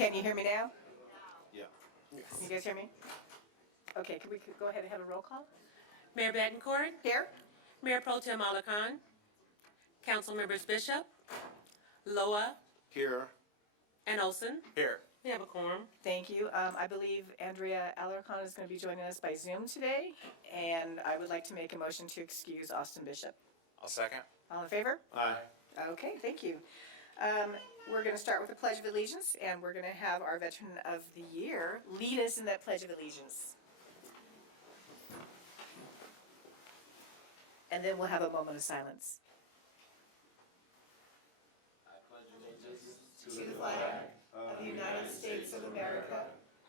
Can you hear me now? Yeah. Can you guys hear me? Okay, can we go ahead and have a roll call? Mayor Betancourt, Here? Mayor Pro Tem Alakan, Council Members Bishop, Loa, Here. and Olson. Here. We have a quorum. Thank you. I believe Andrea Alarcon is going to be joining us by Zoom today, and I would like to make a motion to excuse Austin Bishop. I'll second. All in favor? Aye. Okay, thank you. We're going to start with the Pledge of Allegiance, and we're going to have our Veteran of the Year lead us in that Pledge of Allegiance. And then we'll have a moment of silence. I pledge allegiance To the flag of the United States of America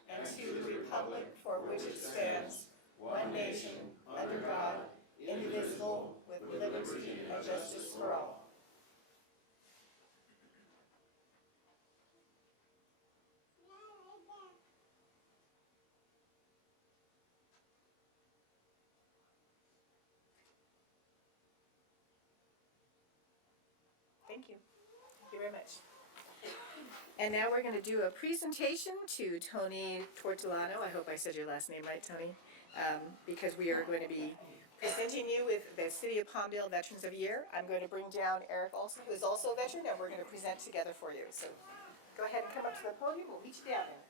and to the republic for which it stands, one nation, under God, indivisible, with liberty and justice for all. Thank you. Thank you very much. And now we're going to do a presentation to Tony Tortolano. I hope I said your last name right, Tony, because we are going to be presenting you with the City of Palmdale Veterans of the Year. I'm going to bring down Eric Olson, who is also a veteran, and we're going to present together for you. So go ahead and come up to the podium. We'll meet you down there.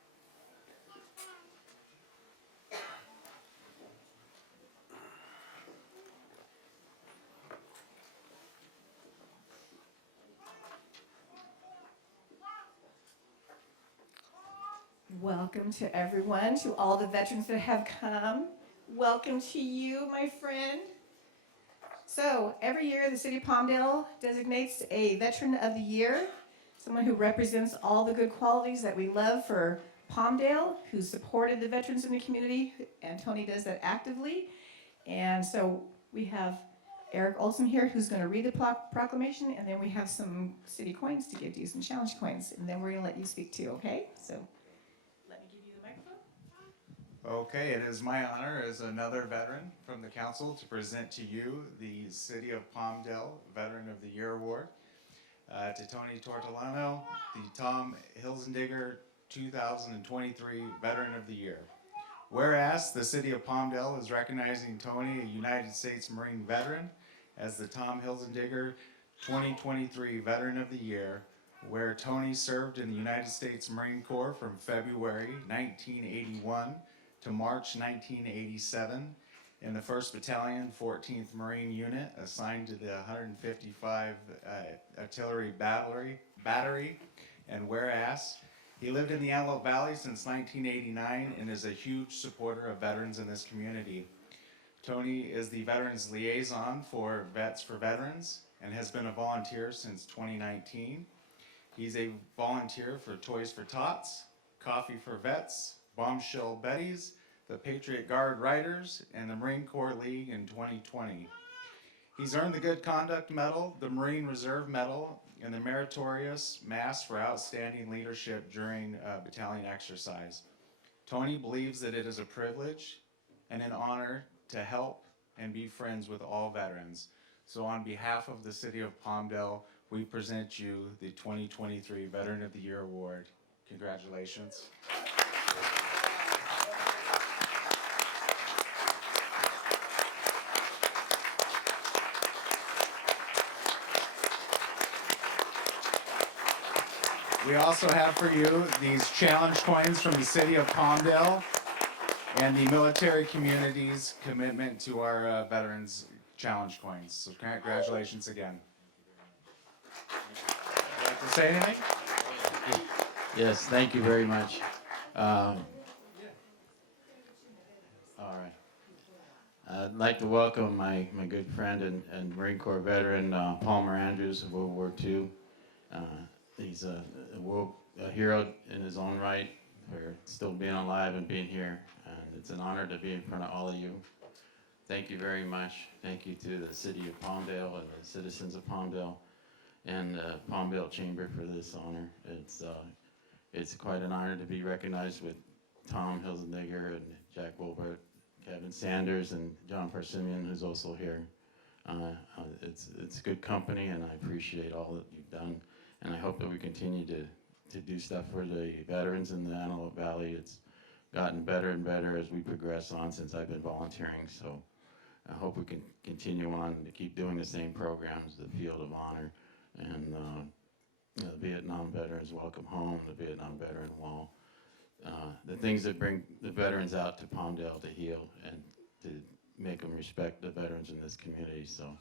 Welcome to everyone, to all the veterans that have come. Welcome to you, my friend. So every year the City of Palmdale designates a Veteran of the Year, someone who represents all the good qualities that we love for Palmdale, who supported the veterans in the community, and Tony does that actively. And so we have Eric Olson here, who's going to read the proclamation, and then we have some city coins to give you, some challenge coins, and then we're going to let you speak too, okay? So let me give you the microphone. Okay, it is my honor as another veteran from the council to present to you the City of Palmdale Veteran of the Year Award. To Tony Tortolano, the Tom Hilsendigger 2023 Veteran of the Year. Whereas the City of Palmdale is recognizing Tony, a United States Marine veteran, as the Tom Hilsendigger 2023 Veteran of the Year, where Tony served in the United States Marine Corps from February 1981 to March 1987 in the 1st Battalion, 14th Marine Unit, assigned to the 155 Artillery Battery, and whereas he lived in the Antelope Valley since 1989 and is a huge supporter of veterans in this community. Tony is the Veterans Liaison for Vets for Veterans and has been a volunteer since 2019. He's a volunteer for Toys for Tots, Coffee for Vets, Bombshell Betties, the Patriot Guard Riders, and the Marine Corps League in 2020. He's earned the Good Conduct Medal, the Marine Reserve Medal, and the Meritorious Mass for Outstanding Leadership during battalion exercise. Tony believes that it is a privilege and an honor to help and be friends with all veterans. So on behalf of the City of Palmdale, we present you the 2023 Veteran of the Year Award. Congratulations. We also have for you these challenge coins from the City of Palmdale and the military community's commitment to our veterans challenge coins. So congratulations again. Would you like to say anything? Yes, thank you very much. All right. I'd like to welcome my good friend and Marine Corps veteran, Palmer Andrews of World War II. He's a hero in his own right for still being alive and being here. And it's an honor to be in front of all of you. Thank you very much. Thank you to the City of Palmdale and the citizens of Palmdale and the Palmdale Chamber for this honor. It's quite an honor to be recognized with Tom Hilsendigger and Jack Wilbert, Kevin Sanders, and John Parsimian, who's also here. It's good company, and I appreciate all that you've done. And I hope that we continue to do stuff for the veterans in the Antelope Valley. It's gotten better and better as we progress on since I've been volunteering. So I hope we can continue on to keep doing the same programs, the Field of Honor, and you know, the Vietnam Veterans Welcome Home, the Vietnam Veteran Wall. The things that bring the veterans out to Palmdale to heal and to make them respect the veterans in this community. So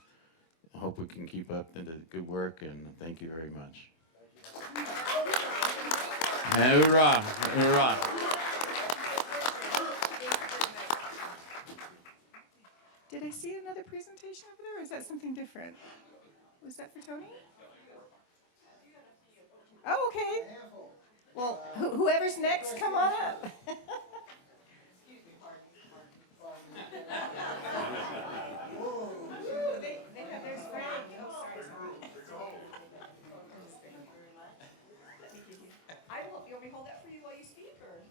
I hope we can keep up the good work, and thank you very much. And hoorah, hoorah. Did I see another presentation over there, or is that something different? Was that for Tony? Oh, okay. Well, whoever's next, come on up. Ooh, they have theirs framed. Oh, sorry. You want me to hold that for you while you speak, or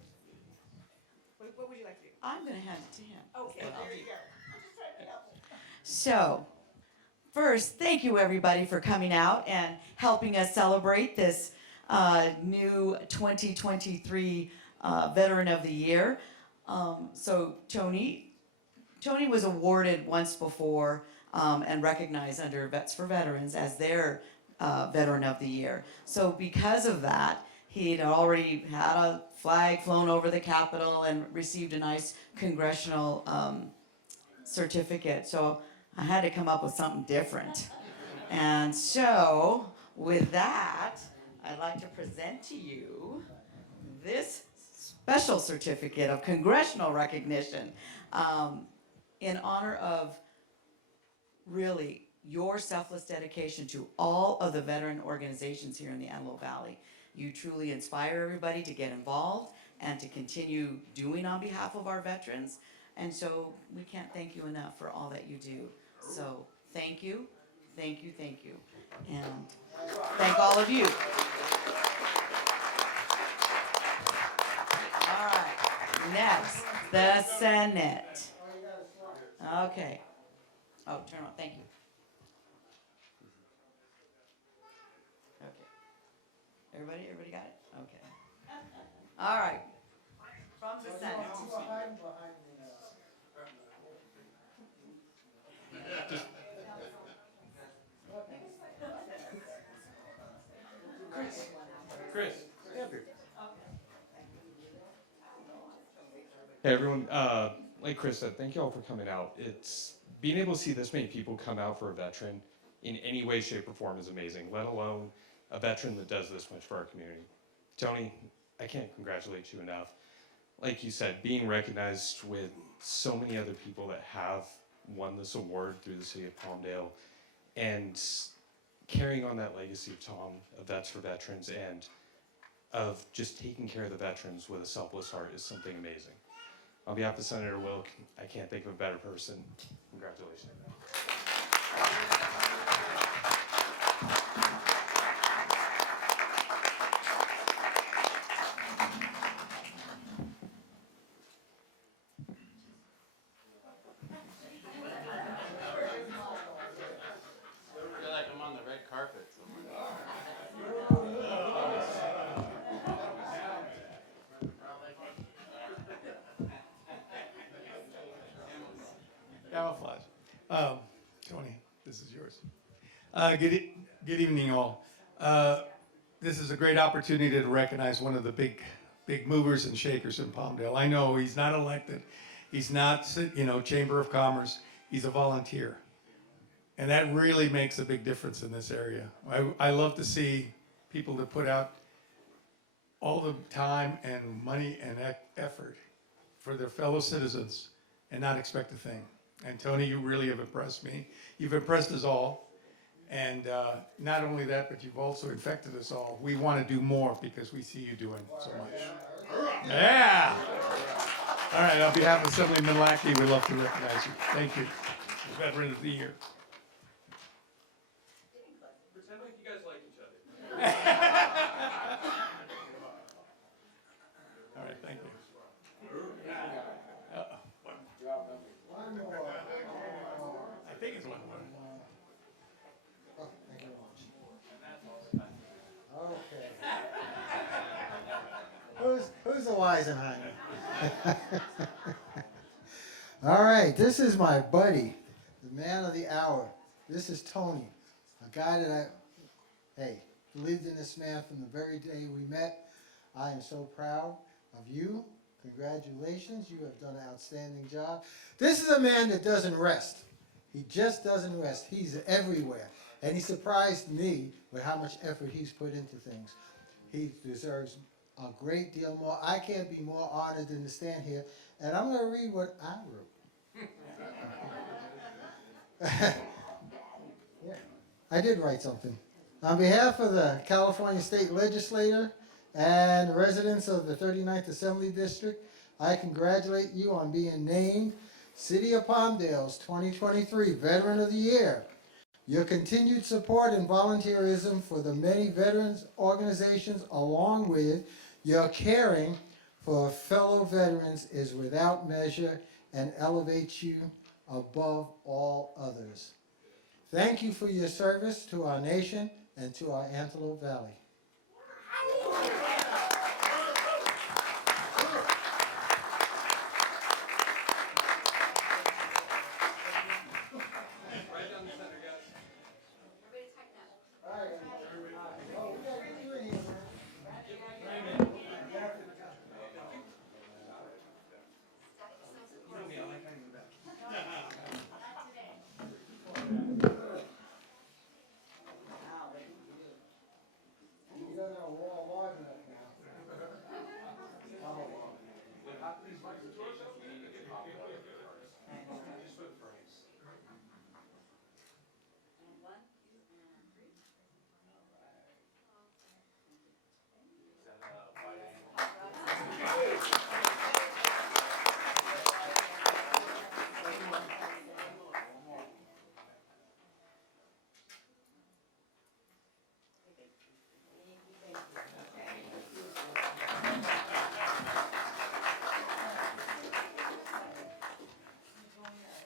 what would you like to do? I'm going to hand it to him. Okay, there you go. I'm just trying to be helpful. So, first, thank you everybody for coming out and helping us celebrate this new 2023 Veteran of the Year. So Tony was awarded once before and recognized under Vets for Veterans as their Veteran of the Year. So because of that, he'd already had a flag flown over the Capitol and received a nice congressional certificate. So I had to come up with something different. And so with that, I'd like to present to you this special certificate of congressional recognition in honor of really your selfless dedication to all of the veteran organizations here in the Antelope Valley. You truly inspire everybody to get involved and to continue doing on behalf of our veterans. And so we can't thank you enough for all that you do. So thank you, thank you, thank you. And thank all of you. All right, next, the Senate. Okay. Oh, turn on, thank you. Okay. Everybody got it? Okay. All right. From the Senate. Chris. Hey everyone, like Chris said, thank you all for coming out. It's being able to see this many people come out for a veteran in any way, shape, or form is amazing, let alone a veteran that does this much for our community. Tony, I can't congratulate you enough. Like you said, being recognized with so many other people that have won this award through the city of Palmdale and carrying on that legacy of Tom, of Vets for Veterans, and of just taking care of the veterans with a selfless heart is something amazing. On behalf of Senator Wilk, I can't think of a better person. Congratulations. I feel like I'm on the red carpet somewhere. Camouflage. Tony, this is yours. Good evening, all. This is a great opportunity to recognize one of the big movers and shakers in Palmdale. I know he's not elected. He's not, Chamber of Commerce. He's a volunteer. And that really makes a big difference in this area. I love to see people that put out all the time and money and effort for their fellow citizens and not expect a thing. And Tony, you really have impressed me. You've impressed us all. And not only that, but you've also infected us all. We want to do more because we see you doing so much. Yeah! All right, on behalf of Assemblyman Lackey, we'd love to recognize you. Thank you. Veteran of the Year. Pretend like you guys like each other. All right, thank you. I think it's one more. Okay. Mr. Weisenheimer. All right, this is my buddy, the man of the hour. This is Tony, a guy that believed in this man from the very day we met. I am so proud of you. Congratulations, you have done an outstanding job. This is a man that doesn't rest. He just doesn't rest. He's everywhere. And he surprised me with how much effort he's put into things. He deserves a great deal more. I can't be more honored than to stand here. And I'm going to read what I wrote. Yeah, I did write something. On behalf of the California State Legislature and residents of the 39th Assembly District, I congratulate you on being named City of Palmdale's 2023 Veteran of the Year. Your continued support and volunteerism for the many veterans organizations, along with your caring for fellow veterans, is without measure and elevates you above all others. Thank you for your service to our nation and to our Antelope Valley.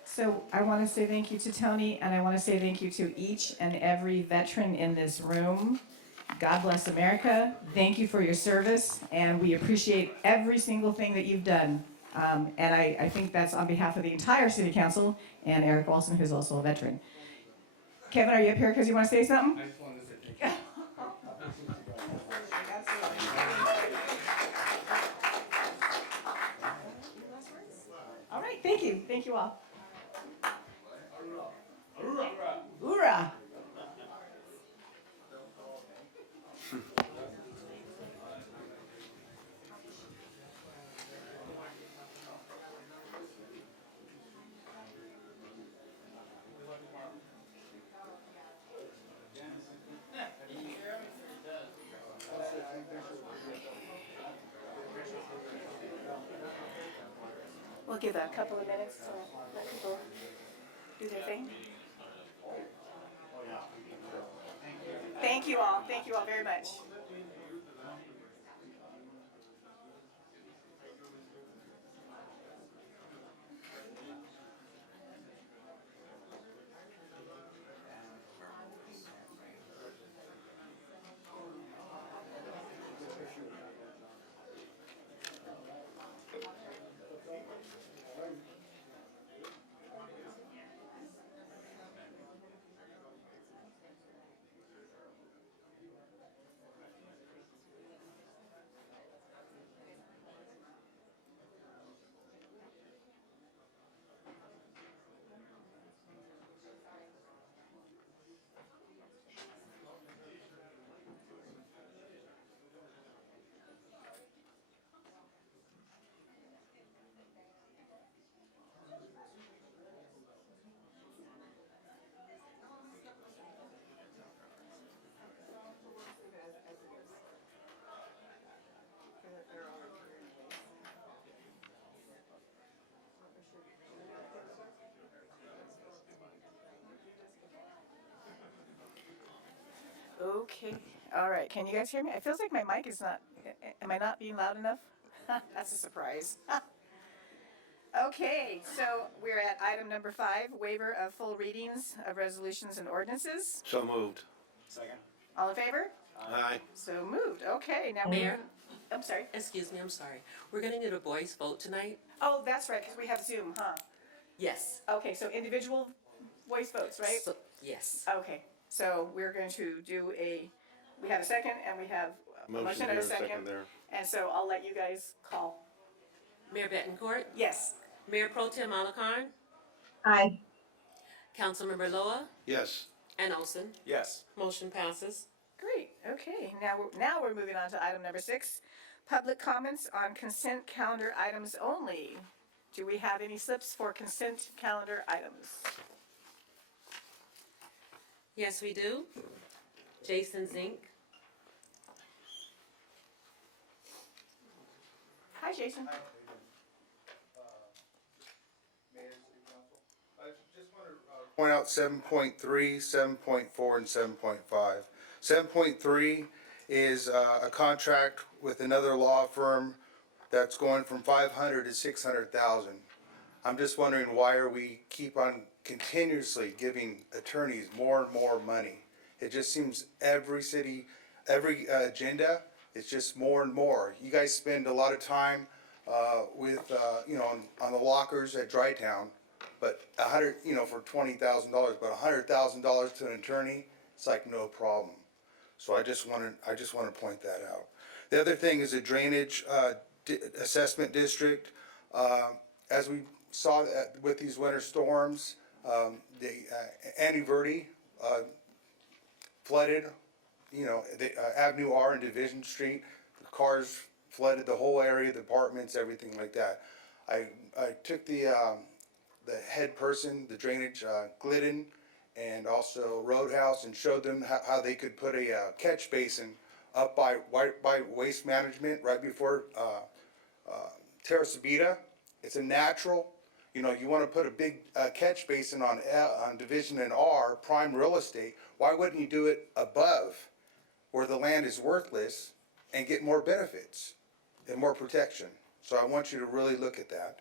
So I want to say thank you to Tony, and I want to say thank you to each and every veteran in this room. God bless America. Thank you for your service, and we appreciate every single thing that you've done. And I think that's on behalf of the entire City Council and Eric Walson, who's also a veteran. Kevin, are you up here because you want to say something? I just wanted to say thank you. All right, thank you. Thank you all. Hoorah! We'll give a couple of minutes to let people do their thing. Thank you all. Thank you all very much. Okay. All right. Can you guys hear me? It feels like my mic is not. Am I not being loud enough? That's a surprise. Okay. So we're at item number 5, waiver of full readings of resolutions and ordinances. So moved. Second. All in favor? Aye. So moved. Okay, now Mayor? I'm sorry. Excuse me, I'm sorry. We're gonna need a voice vote tonight? Oh, that's right, because we have Zoom, huh? Yes. Okay, so individual voice votes, right? So, yes. Okay, so we're going to do we have a second and we have a motion and a second. there. And so I'll let you guys call. Mayor Betancourt? Yes. Mayor Pro Tem Malacarn? Aye. Councilmember Loa? Yes. And Olson? Yes. Motion passes. Great, okay, now we're moving on to item number 6, public comments on consent calendar items only. Do we have any slips for consent calendar items? Yes, we do. Jason Zink. Hi, Jason. Point out 7.3, 7.4, and 7.5. 7.3 is a contract with another law firm that's going from 500 to 600,000. I'm just wondering, why are we keep on continuously giving attorneys more and more money? It just seems every city, every agenda, it's just more and more. You guys spend a lot of time with, on the lockers at Dry Town, but for $20,000, but $100,000 to an attorney, it's like no problem. So I just want to point that out. The other thing is a drainage assessment district. As we saw with these winter storms, the Annie Verde flooded, the Avenue R and Division Street. The cars flooded the whole area, the apartments, everything like that. I took the head person, the drainage, Glidden, and also Roadhouse, and showed them how they could put a catch basin up by Waste Management right before Terra Subida. It's a natural. You want to put a big catch basin on Division and R, prime real estate. Why wouldn't you do it above where the land is worthless and get more benefits and more protection? So I want you to really look at that.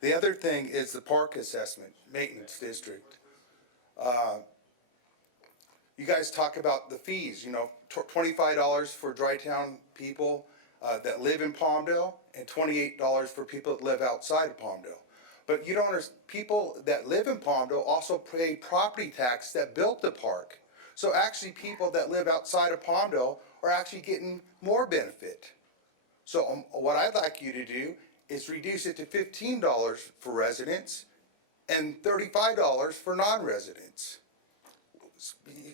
The other thing is the park assessment, maintenance district. You guys talk about the fees, $25 for Dry Town people that live in Palmdale and $28 for people that live outside of Palmdale. But you don't understand, people that live in Palmdale also pay property tax that built the park. So actually people that live outside of Palmdale are actually getting more benefit. So what I'd like you to do is reduce it to $15 for residents and $35 for non-residents.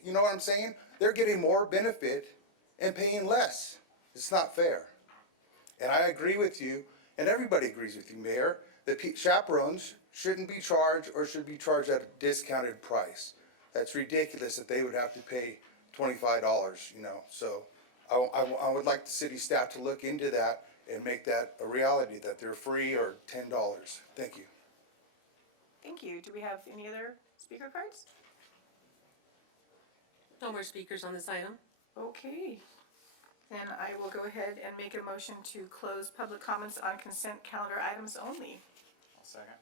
You know what I'm saying? They're getting more benefit and paying less. It's not fair. And I agree with you, and everybody agrees with you, Mayor, that chaperones shouldn't be charged or should be charged at a discounted price. That's ridiculous that they would have to pay $25, So I would like the city staff to look into that and make that a reality, that they're free or $10. Thank you. Thank you. Do we have any other speaker cards? No more speakers on this item. Okay. Then I will go ahead and make a motion to close public comments on consent calendar items only. I'll second.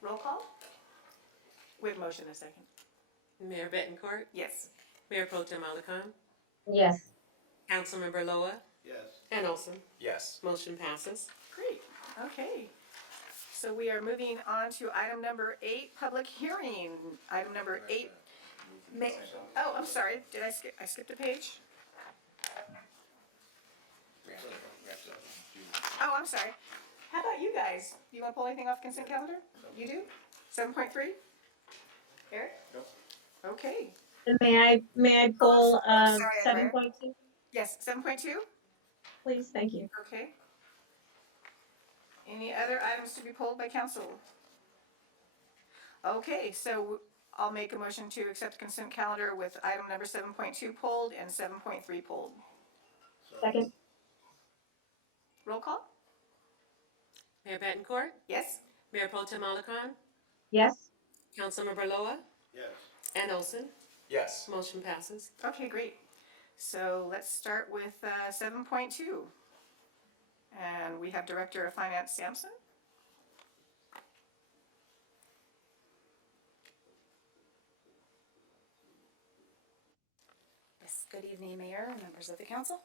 Roll call? With motion and a second. Mayor Betancourt? Yes. Mayor Pro Tem Malacarn? Yes. Councilmember Loa? Yes. And Olson? Yes. Motion passes. Great. Okay. So we are moving on to item number 8, public hearing. Item number 8. Oh, I'm sorry. Did I skip? I skipped a page? Oh, I'm sorry. How about you guys? Do you want to pull anything off consent calendar? You do? 7.3? Eric? Nope. Okay. And may I pull Sorry, Andrea. 7.2, Yes, 7.2? please? Thank you. Okay. Any other items to be pulled by council? Okay, so I'll make a motion to accept consent calendar with item number 7.2 pulled and 7.3 pulled. Second? Roll call? Mayor Betancourt? Yes? Mayor Pro Tem Malacarn? Yes. Councilmember Loa? Yes. And Olson? Yes. Motion passes. Okay, great. So let's start with 7.2. And we have Director of Finance Sampson. Yes, good evening, Mayor and members of the council.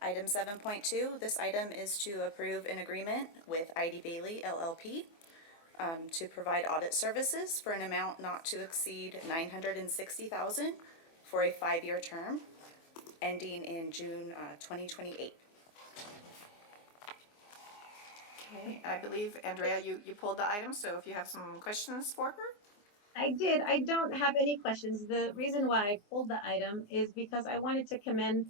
Item 7.2, this item is to approve an agreement with ID Bailey LLP to provide audit services for an amount not to exceed $960,000 for a 5-year term ending in June 2028. Okay, I believe, Andrea, you pulled the item, so if you have some questions for her? I did. I don't have any questions. The reason why I pulled the item is because I wanted to commend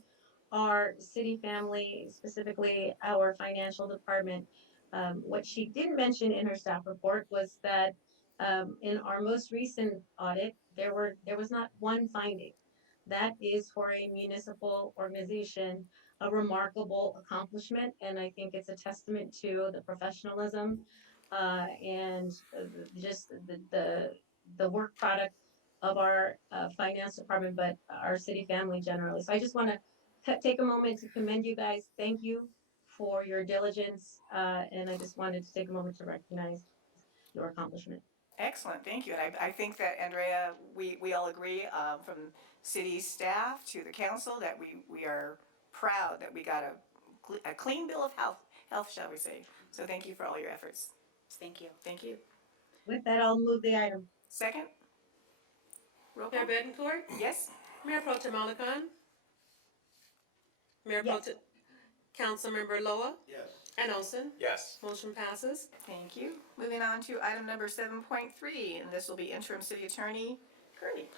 our city family, specifically our financial department. What she didn't mention in her staff report was that in our most recent audit, there was not one finding. That is for a municipal organization, a remarkable accomplishment, and I think it's a testament to the professionalism and just the work product of our finance department, but our city family generally. So I just want to take a moment to commend you guys. Thank you for your diligence, and I just wanted to take a moment to recognize your accomplishment. Excellent, thank you. And I think that, Andrea, we all agree, from city staff to the council, that we are proud that we got a clean bill of health, shall we say. So thank you for all your efforts. Thank you. Thank you. With that, I'll move the item. Second? Roll call? Mayor Betancourt? Yes? Mayor Pro Tem Alacon? Mayor Pro Yes. Tem, Councilmember Loa? Yes. And Olson? Yes. Motion passes. Thank you. Moving on to item number 7.3, and this will be interim city attorney Curley.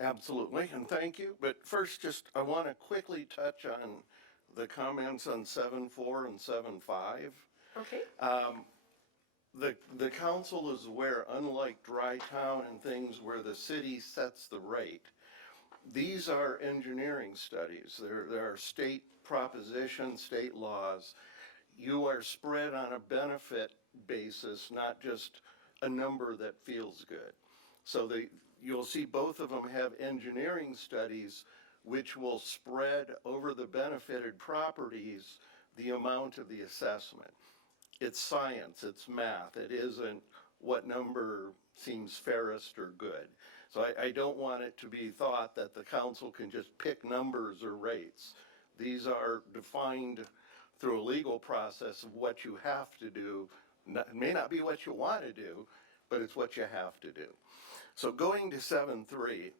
Absolutely, and thank you. But first, just I want to quickly touch on the comments on 7.4 and 7.5. Okay. The council is aware, unlike Dry Town and things where the city sets the rate, these are engineering studies. There are state propositions, state laws. You are spread on a benefit basis, not just a number that feels good. So you'll see both of them have engineering studies which will spread over the benefited properties the amount of the assessment. It's science, it's math. It isn't what number seems fairest or good. So I don't want it to be thought that the council can just pick numbers or rates. These are defined through a legal process of what you have to do. It may not be what you want to do, but it's what you have to do. So going to 7.3,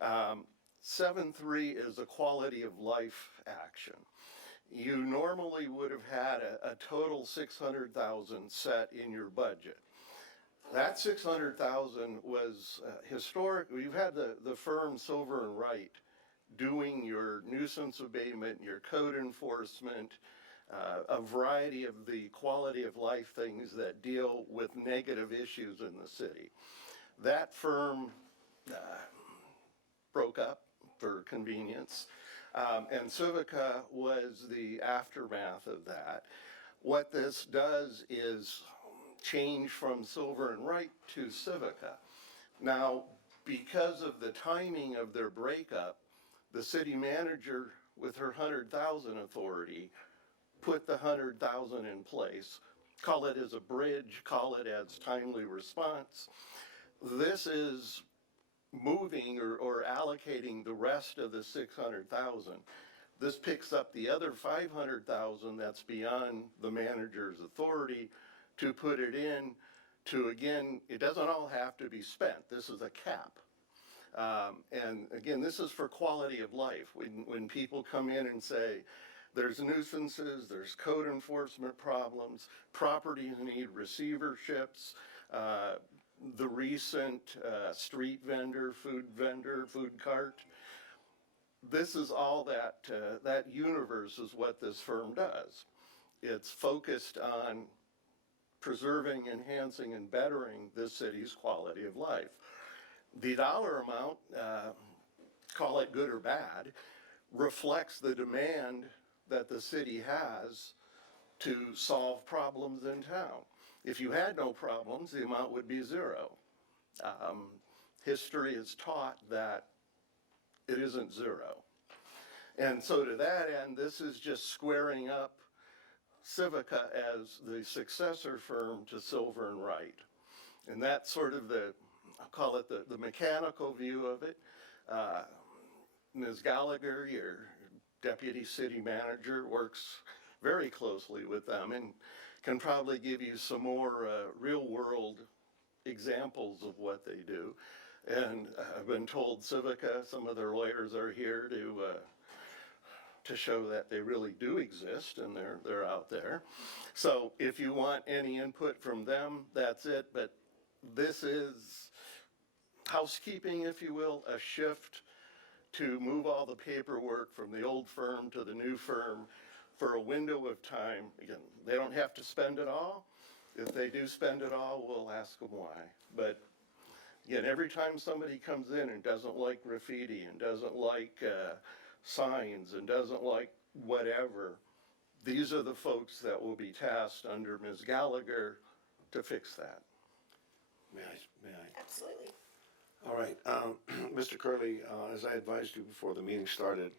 7.3 is a quality of life action. You normally would have had a total 600,000 set in your budget. That 600,000 was historic. You've had the firm Silver and Wright doing your nuisance abatement, your code enforcement, a variety of the quality of life things that deal with negative issues in the city. That firm broke up for convenience, and Civica was the aftermath of that. What this does is change from Silver and Wright to Civica. Now, because of the timing of their breakup, the city manager with her 100,000 authority put the 100,000 in place. Call it as a bridge, call it as timely response. This is moving or allocating the rest of the 600,000. This picks up the other 500,000 that's beyond the manager's authority to put it in to, again, it doesn't all have to be spent. This is a cap. And again, this is for quality of life. When people come in and say, there's nuisances, there's code enforcement problems, properties need receiverships, the recent street vendor, food cart. This is all that universe is what this firm does. It's focused on preserving, enhancing, and bettering this city's quality of life. The dollar amount, call it good or bad, reflects the demand that the city has to solve problems in town. If you had no problems, the amount would be zero. History has taught that it isn't zero. And so to that end, this is just squaring up Civica as the successor firm to Silver and Wright. And that's sort of I'll call it the mechanical view of it. Ms. Gallagher, your deputy city manager, works very closely with them and can probably give you some more real world examples of what they do. And I've been told Civica, some of their lawyers are here to show that they really do exist and they're out there. So if you want any input from them, that's it. But this is housekeeping, if you will, a shift to move all the paperwork from the old firm to the new firm for a window of time. Again, they don't have to spend it all. If they do spend it all, we'll ask them why. But again, every time somebody comes in and doesn't like graffiti and doesn't like signs and doesn't like whatever, these are the folks that will be tasked under Ms. Gallagher to fix that. May I? Absolutely. All right, Mr. Curley, as I advised you before the meeting started,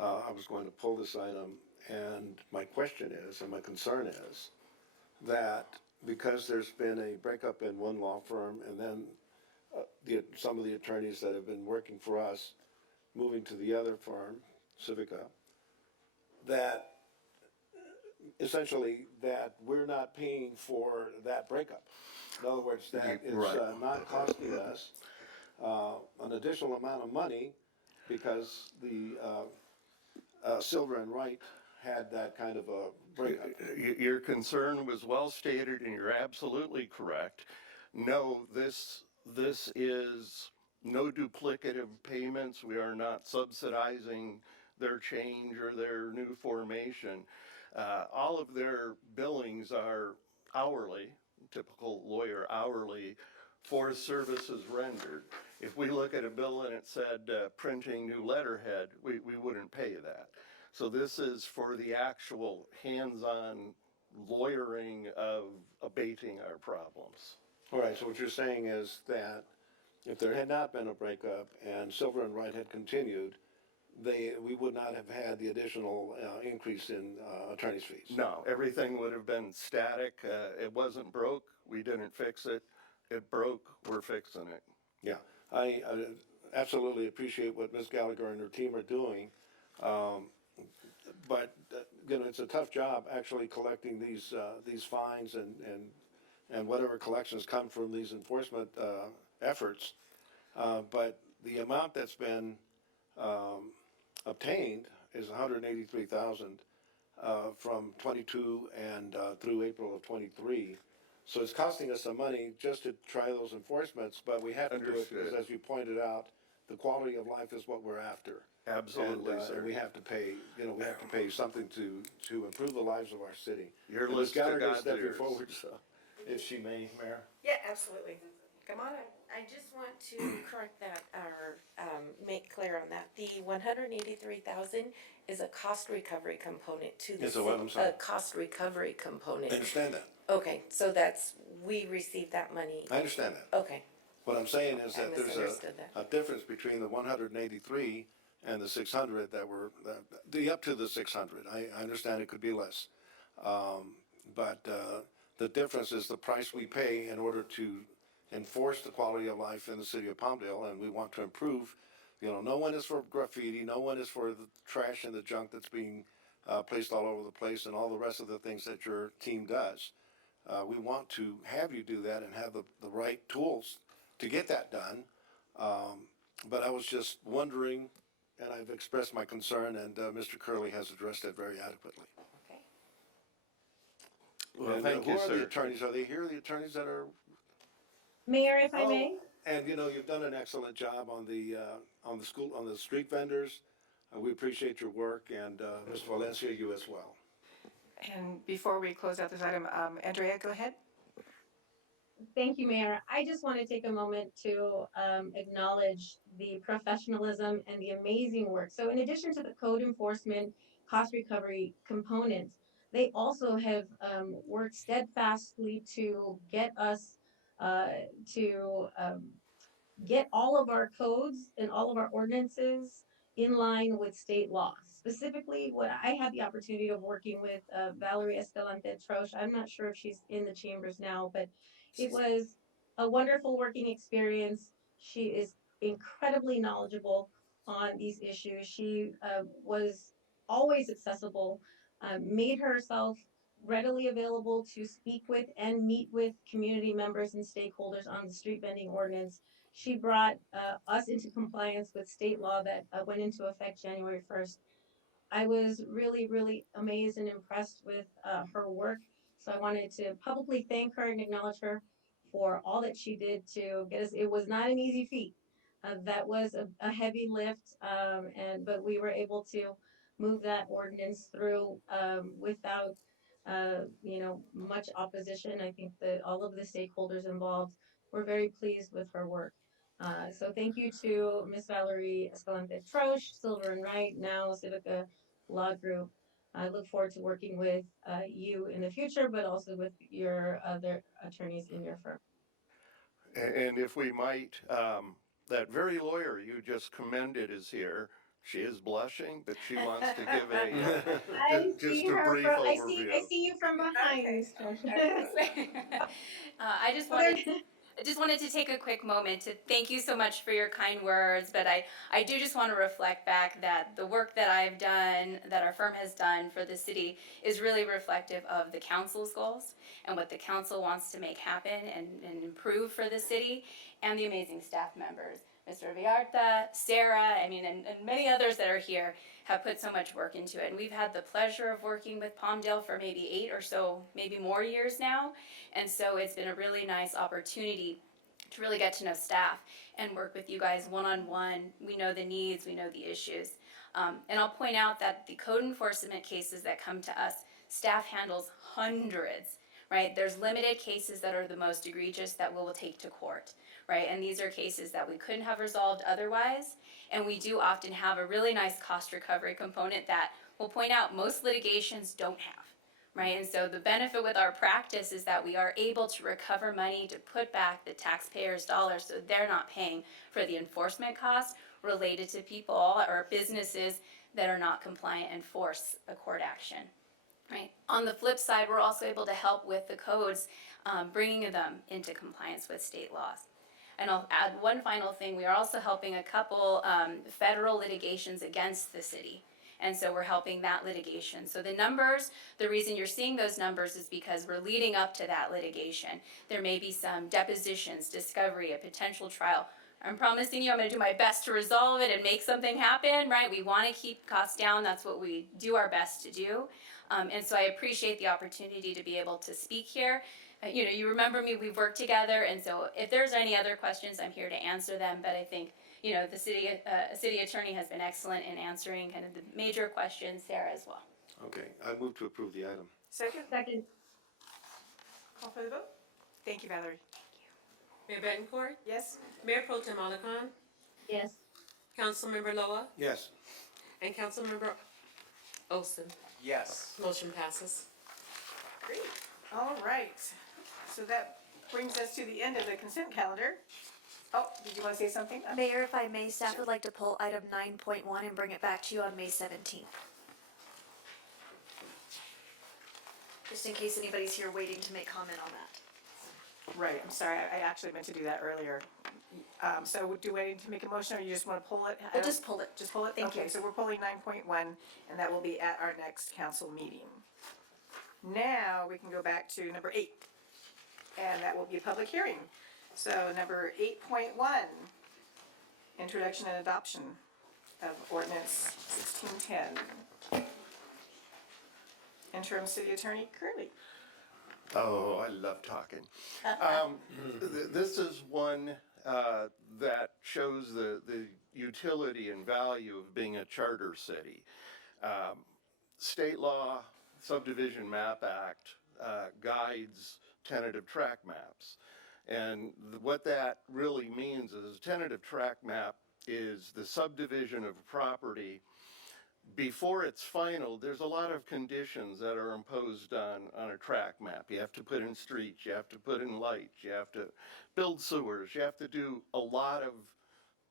I was going to pull this item, and my question is, and my concern is, that because there's been a breakup in one law firm, and then some of the attorneys that have been working for us moving to the other firm, Civica, that essentially that we're not paying for that breakup. In other words, that it's Right. not costing us an additional amount of money because the Silver and Wright had that kind of a breakup. Your concern was well stated, and you're absolutely correct. No, this is no duplicative payments. We are not subsidizing their change or their new formation. All of their billings are hourly, typical lawyer hourly, for services rendered. If we look at a bill and it said printing new letterhead, we wouldn't pay that. So this is for the actual hands-on lawyering of abating our problems. All right, so what you're saying is that if there had not been a breakup and Silver and Wright had continued, we would not have had the additional increase in attorney's fees. No, everything would have been static. It wasn't broke. We didn't fix it. It broke. We're fixing it. Yeah, I absolutely appreciate what Ms. Gallagher and her team are doing. But you know, it's a tough job actually collecting these fines and whatever collections come from these enforcement efforts. But the amount that's been obtained is $183,000 from 22 and through April of 23. So it's costing us some money just to try those enforcements, but we have to do it because, as you pointed out, the quality of life is what we're after. Absolutely, and, sir. And we have to pay, you know, we have to pay something to improve the lives of our city. Your And list Ms. to Gallagher God's stepping ears. forward, so, if she may, Mayor. Yeah, absolutely. Come on up. I just want to correct that or make clear on that. The 183,000 is a cost recovery component to the It's a what, I'm sorry? a cost recovery component. I understand that. Okay, so that's, we received that money. I understand that. Okay, What I'm saying is I that there's misunderstood that. a difference between the 183 and the 600 that were, the up to the 600. I understand it could be less. But the difference is the price we pay in order to enforce the quality of life in the city of Palmdale, and we want to improve. You know, no one is for graffiti, no one is for the trash and the junk that's being placed all over the place and all the rest of the things that your team does. We want to have you do that and have the right tools to get that done. But I was just wondering, and I've expressed my concern, and Mr. Curley has addressed it very adequately. okay. Well, And, thank who you, are the sir. attorneys? Are they here, the attorneys that are? Mayor, if I may? And you know, you've done an excellent job on the street vendors. We appreciate your work, and Ms. Valencia, you as well. And before we close out this item, Andrea, go ahead. Thank you, Mayor. I just want to take a moment to acknowledge the professionalism and the amazing work. So in addition to the code enforcement, cost recovery components, they also have worked steadfastly to get us to get all of our codes and all of our ordinances in line with state law. Specifically, what I had the opportunity of working with Valerie Escalante Troche. I'm not sure if she's in the chambers now, but it was a wonderful working experience. She is incredibly knowledgeable on these issues. She was always accessible, made herself readily available to speak with and meet with community members and stakeholders on the street vending ordinance. She brought us into compliance with state law that went into effect January 1st. I was really, really amazed and impressed with her work. So I wanted to publicly thank her and acknowledge her for all that she did to get us. It was not an easy feat. That was a heavy lift, but we were able to move that ordinance through without, much opposition. I think that all of the stakeholders involved were very pleased with her work. So thank you to Miss Valerie Escalante Troche, Silver and Wright, now Civica Law Group. I look forward to working with you in the future, but also with your other attorneys in your firm. And if we might, that very lawyer you just commended is here. She is blushing, but she wants to give just a brief overview. I see you from behind, Okay. Ms. Troche. I just wanted to take a quick moment to thank you so much for your kind words, but I do just want to reflect back that the work that I've done, that our firm has done for the city, is really reflective of the council's goals and what the council wants to make happen and improve for the city, and the amazing staff members. Mr. Villarta, Sarah, and many others that are here have put so much work into it. And we've had the pleasure of working with Palmdale for maybe 8 or so, maybe more years now. And so it's been a really nice opportunity to really get to know staff and work with you guys one-on-one. We know the needs, we know the issues. And I'll point out that the code enforcement cases that come to us, staff handles hundreds, right? There's limited cases that are the most egregious that we will take to court, right? And these are cases that we couldn't have resolved otherwise. And we do often have a really nice cost recovery component that we'll point out most litigations don't have, right? And so the benefit with our practice is that we are able to recover money to put back the taxpayers' dollars so they're not paying for the enforcement costs related to people or businesses that are not compliant and force a court action. Right. On the flip side, we're also able to help with the codes, bringing them into compliance with state laws. And I'll add one final thing. We are also helping a couple federal litigations against the city. And so we're helping that litigation. So the numbers, the reason you're seeing those numbers is because we're leading up to that litigation. There may be some depositions, discovery, a potential trial. I'm promising you I'm going to do my best to resolve it and make something happen, right? We want to keep costs down. That's what we do our best to do. And so I appreciate the opportunity to be able to speak here. You remember me, we've worked together, and so if there's any other questions, I'm here to answer them. But I think, the city attorney has been excellent in answering kind of the major questions, Sarah as well. Okay, I move to approve the item. Second, Second. call for the vote. Thank you, Valerie. Mayor Betancourt, Yes? Mayor Pro Tem Alarcon, Yes. Councilmember Loa, Yes. and Councilmember Olson. Yes. Motion passes. Great. All right. So that brings us to the end of the consent calendar. Oh, did you want to say something? Mayor, if I may, staff would like to pull item 9.1 and bring it back to you on May 17th. Just in case anybody's here waiting to make comment on that. Right, I'm sorry, I actually meant to do that earlier. So do I need to make a motion, or you just want to pull it? We'll just pull it. Just pull it? Thank Okay, you. so we're pulling 9.1, and that will be at our next council meeting. Now, we can go back to number 8, and that will be a public hearing. So number 8.1, introduction and adoption of ordinance 1610. Interim City Attorney Curley. Oh, I love talking. This is one that shows the utility and value of being a charter city. State law, Subdivision Map Act guides tentative tract maps. And what that really means is a tentative tract map is the subdivision of a property. Before it's final, there's a lot of conditions that are imposed on a tract map. You have to put in streets, you have to put in lights, you have to build sewers, you have to do a lot of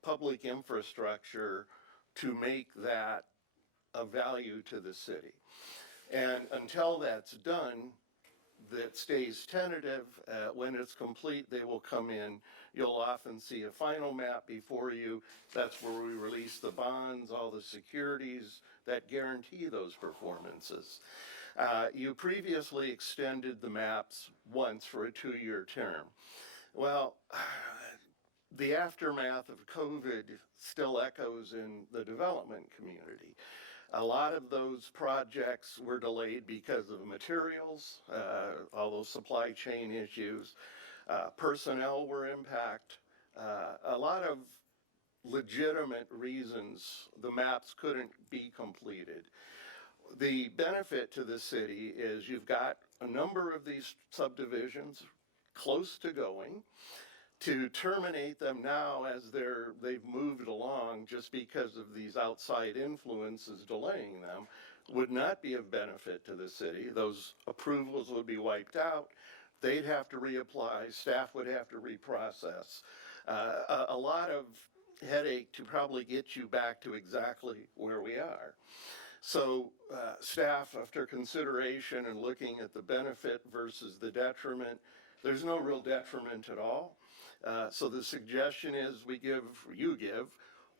public infrastructure to make that of value to the city. And until that's done, that stays tentative. When it's complete, they will come in. You'll often see a final map before you. That's where we release the bonds, all the securities that guarantee those performances. You previously extended the maps once for a 2-year term. Well, the aftermath of COVID still echoes in the development community. A lot of those projects were delayed because of materials, all those supply chain issues. Personnel were impacted. A lot of legitimate reasons the maps couldn't be completed. The benefit to the city is you've got a number of these subdivisions close to going. To terminate them now as they've moved along just because of these outside influences delaying them would not be of benefit to the city. Those approvals would be wiped out. They'd have to reapply. Staff would have to reprocess. A lot of headache to probably get you back to exactly where we are. So staff, after consideration and looking at the benefit versus the detriment, there's no real detriment at all. So the suggestion is you give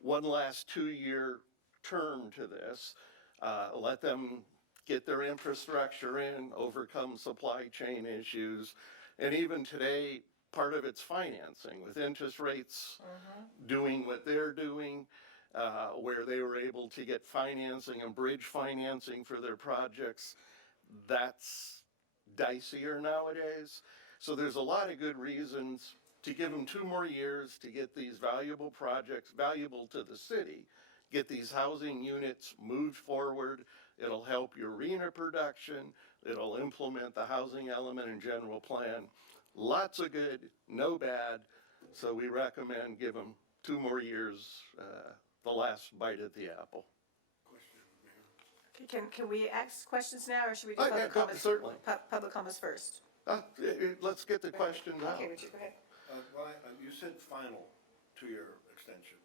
one last 2-year term to this. Let them get their infrastructure in, overcome supply chain issues. And even today, part of it's financing with interest rates doing what they're doing, where they were able to get financing and bridge financing for their projects. That's dicier nowadays. So there's a lot of good reasons to give them 2 more years to get these valuable projects, valuable to the city, get these housing units moved forward. It'll help your arena production. It'll implement the housing element and general plan. Lots of good, no bad. So we recommend give them 2 more years, the last bite at the apple. Can we ask questions now, or should we do public comments? Certainly. Public comments first. Let's get the questions out. Okay, Richard, go ahead. You said final 2-year extension.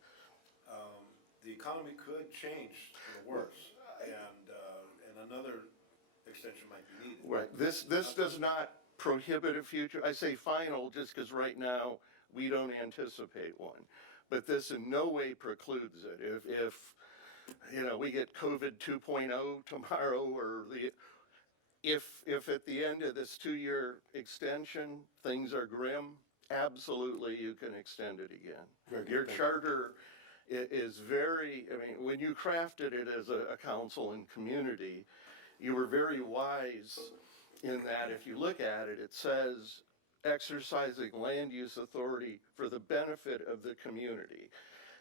The economy could change for the worse, and another extension might be needed. Right. This does not prohibit a future. I say final just because right now we don't anticipate one. But this in no way precludes it. If we get COVID 2.0 tomorrow, or if at the end of this 2-year extension things are grim, absolutely you can extend it again. Your charter is very, when you crafted it as a council and community, you were very wise in that if you look at it, it says exercising land use authority for the benefit of the community.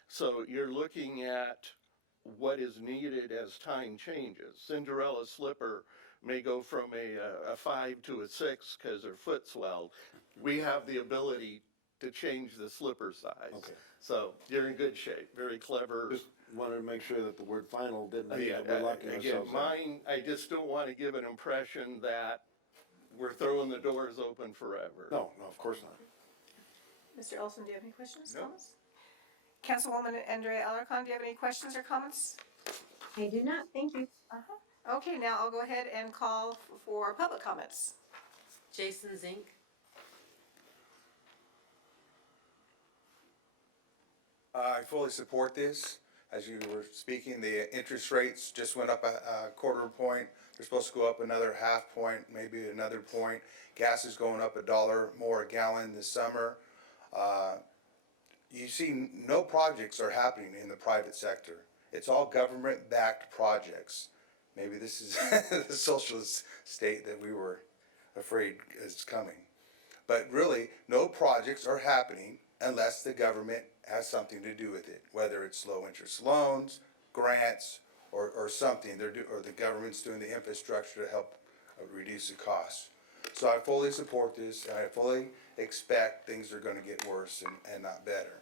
So you're looking at what is needed as time changes. Cinderella slipper may go from a 5 to a 6 because her foot swelled. We have the ability to change the slipper size. Okay. So you're in good shape. Very clever. Just wanted to make sure that the word final didn't mean that we're locking ourselves in. I just don't want to give an impression that we're throwing the doors open forever. No, of course not. Mr. Olson, do you have any questions, No. comments? Councilwoman Andrea Alarcon, do you have any questions or comments? I do not, thank you. Okay, now I'll go ahead and call for public comments. Jason Zink. I fully support this. As you were speaking, the interest rates just went up a quarter point. They're supposed to go up another half point, maybe another point. Gas is going up $1 more a gallon this summer. You see, no projects are happening in the private sector. It's all government-backed projects. Maybe this is the socialist state that we were afraid is coming. But really, no projects are happening unless the government has something to do with it, whether it's low interest loans, grants, or something. Or the government's doing the infrastructure to help reduce the costs. So I fully support this, and I fully expect things are going to get worse and not better.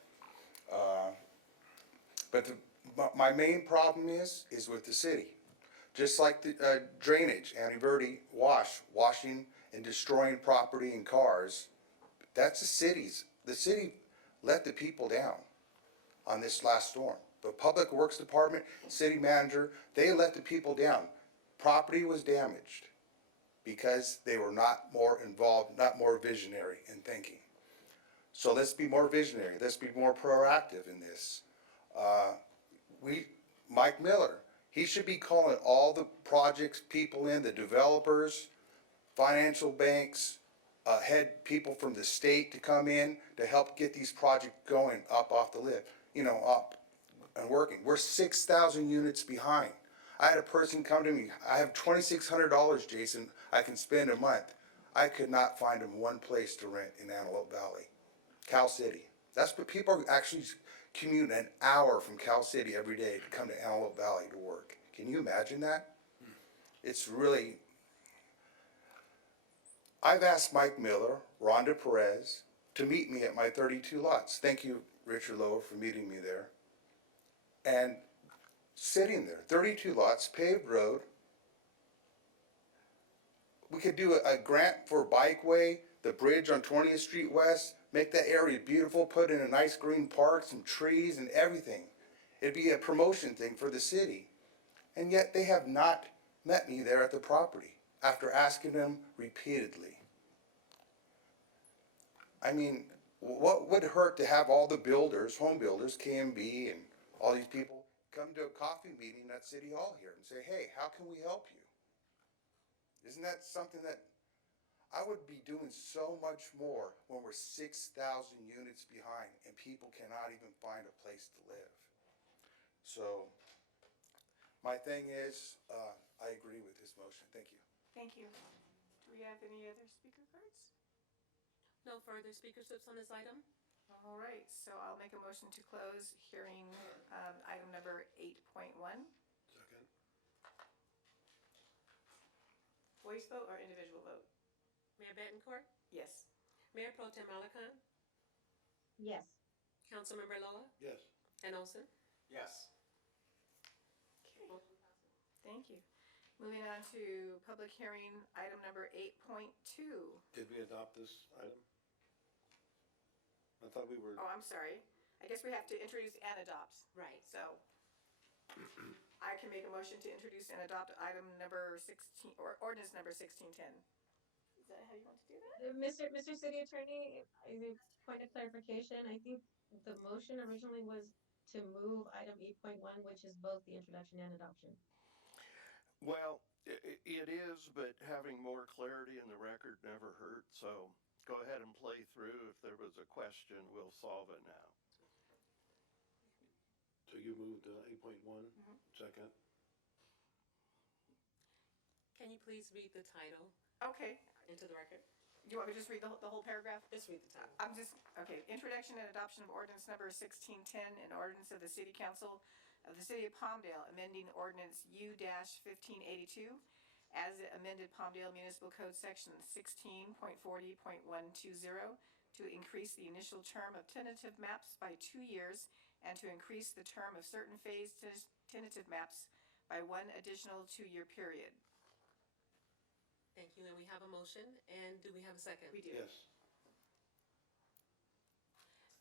But my main problem is with the city. Just like the drainage, Annie Verdi, washing and destroying property and cars, that's the city's. The city let the people down on this last storm. The Public Works Department, city manager, they let the people down. Property was damaged because they were not more involved, not more visionary in thinking. So let's be more visionary. Let's be more proactive in this. Mike Miller, he should be calling all the projects people in, the developers, financial banks, head people from the state to come in to help get these projects going up off the lip, up and working. We're 6,000 units behind. I had a person come to me, I have $2,600, Jason, I can spend a month. I could not find him one place to rent in Antelope Valley. Cal City. That's what people are actually commute an hour from Cal City every day to come to Antelope Valley to work. Can you imagine that? It's really. I've asked Mike Miller, Rhonda Perez, to meet me at my 32 lots. Thank you, Richard Lowe, for meeting me there. And sitting there, 32 lots, paved road. We could do a grant for bikeway, the bridge on 20th Street West, make that area beautiful, put in a nice green park, some trees and everything. It'd be a promotion thing for the city. And yet they have not met me there at the property after asking them repeatedly. I mean, what would hurt to have all the builders, home builders, KMB and all these people come to a coffee meeting at City Hall here and say, hey, how can we help you? Isn't that something that I would be doing so much more when we're 6,000 units behind and people cannot even find a place to live? So my thing is, I agree with this motion. Thank you. Thank you. Do we have any other speaker cards? No further speakerships on this item? All right, so I'll make a motion to close hearing item number 8.1. Second. Voice vote or individual vote? Mayor Betancourt? Yes. Mayor Pro Tem Malacan? Yes. Councilmember Loa? Yes. And Olson? Yes. Okay. Thank you. Moving on to public hearing item number 8.2. Did we adopt this item? I thought we were. Oh, I'm sorry. I guess we have to introduce and adopt. Right. So I can make a motion to introduce and adopt item number 16 or ordinance number 1610. Is that how you want to do that? Mr. City Attorney, a point of clarification, I think the motion originally was to move item 8.1, which is both the introduction and adoption. Well, it is, but having more clarity in the record never hurt. So go ahead and play through. If there was a question, we'll solve it now. So you moved 8.1, second. Can you please read the title Okay. into the record? Do you want me to just read the whole paragraph? Just read the title. Okay. Introduction and adoption of ordinance number 1610, an ordinance of the City Council of the City of Palmdale, amending ordinance U-1582 as it amended Palmdale Municipal Code Section 16.40.120 to increase the initial term of tentative maps by 2 years and to increase the term of certain phased tentative maps by 1 additional 2-year period. Thank you, and we have a motion, and do we have a second? We do. Yes.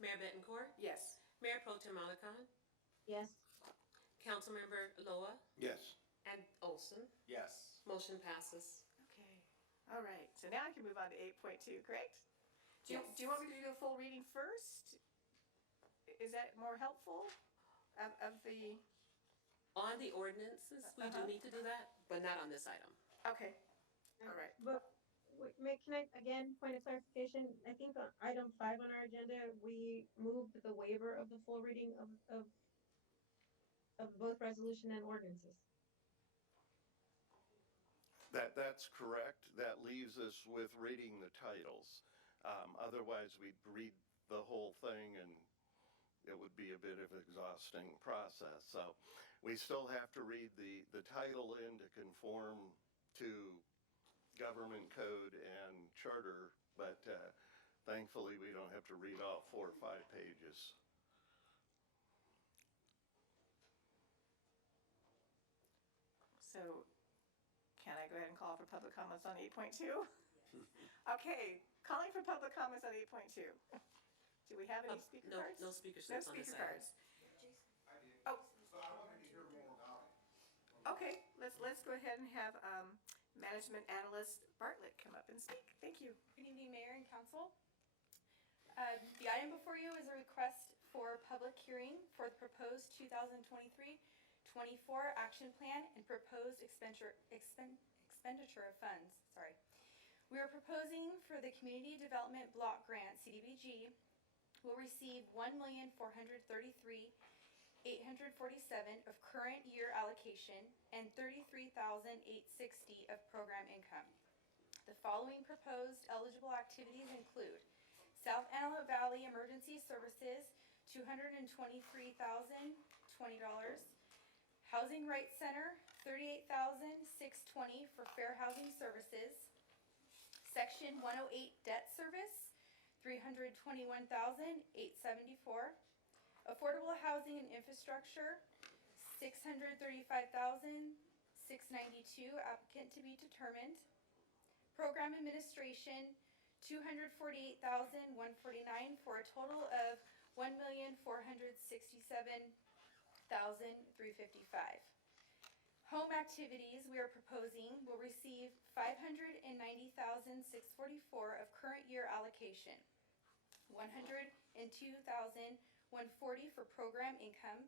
Mayor Betancourt? Yes. Mayor Pro Tem Malacan? Yes. Councilmember Loa? Yes. And Olson? Yes. Motion passes. Okay. All right. So now I can move on to 8.2, correct? Do Yes. you want me to do a full reading first? Is that more helpful of the? On the ordinances, we do need to do that, but not on this item. Okay. All right. But, can I, again, point of clarification, I think on item 5 on our agenda, we moved the waiver of the full reading of both resolution and ordinances. That's correct. That leaves us with reading the titles. Otherwise, we'd read the whole thing and it would be a bit of an exhausting process. So we still have to read the title in to conform to government code and charter, but thankfully we don't have to read all 4 or 5 pages. So can I go ahead and call for public comments on 8.2? Okay, calling for public comments on 8.2. Do we have any speaker cards? No speakerships No on this speaker item. cards. Oh. Okay, let's go ahead and have Management Analyst Bartlett come up and speak. Thank you. Good evening, Mayor and Council. The item before you is a request for public hearing for the proposed 2023-24 action plan and proposed expenditure of funds. We are proposing for the Community Development Block Grant, CDBG, will receive $1,433,847 of current year allocation and $33,860 of program income. The following proposed eligible activities include South Antelope Valley Emergency Services, $223,020. Housing Rights Center, $38,620 for fair housing services. Section 108 Debt Service, $321,874. Affordable Housing and Infrastructure, $635,692. Applicant to be determined. Program Administration, $248,149 for a total of $1,467,355. Home activities we are proposing will receive $590,644 of current year allocation, $102,140 for program income,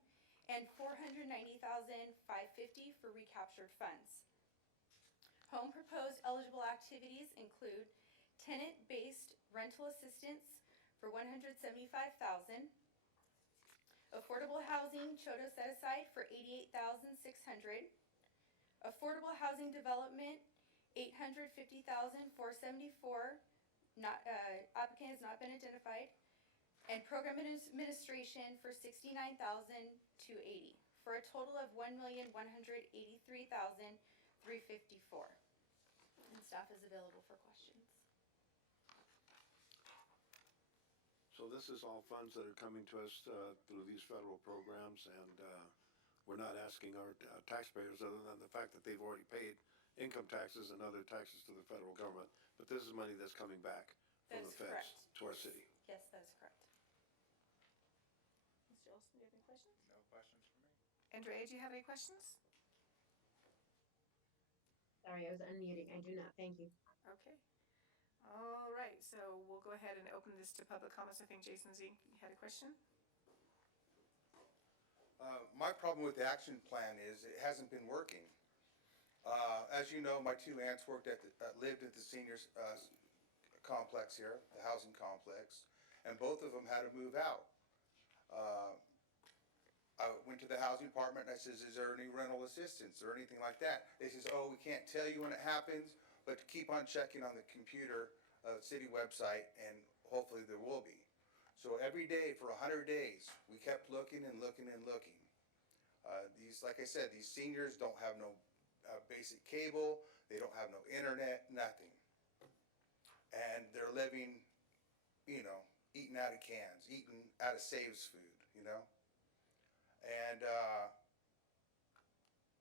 and $490,550 for recaptured funds. Home proposed eligible activities include tenant-based rental assistance for $175,000, affordable housing CHOTO set aside for $88,600, affordable housing development $850,474. Applicant has not been identified, and program administration for $69,280 for a total of $1,183,354. And staff is available for questions. So this is all funds that are coming to us through these federal programs, and we're not asking our taxpayers, other than the fact that they've already paid income taxes and other taxes to the federal government, but this is money that's coming back from the feds to our city. Yes, that is correct. Mr. Olson, do you have any questions? No questions for me. Andrea, do you have any questions? Sorry, I was unmuting. I do not. Thank you. Okay. All right, so we'll go ahead and open this to public comments. I think Jason Zink had a question. My problem with the action plan is it hasn't been working. As you know, my two aunts lived at the seniors complex here, the housing complex, and both of them had to move out. I went to the housing department and I says, is there any rental assistance or anything like that? They says, oh, we can't tell you when it happens, but keep on checking on the computer, city website, and hopefully there will be. So every day for 100 days, we kept looking and looking and looking. Like I said, these seniors don't have no basic cable, they don't have no internet, nothing. And they're living, eating out of cans, eating out of Saves food,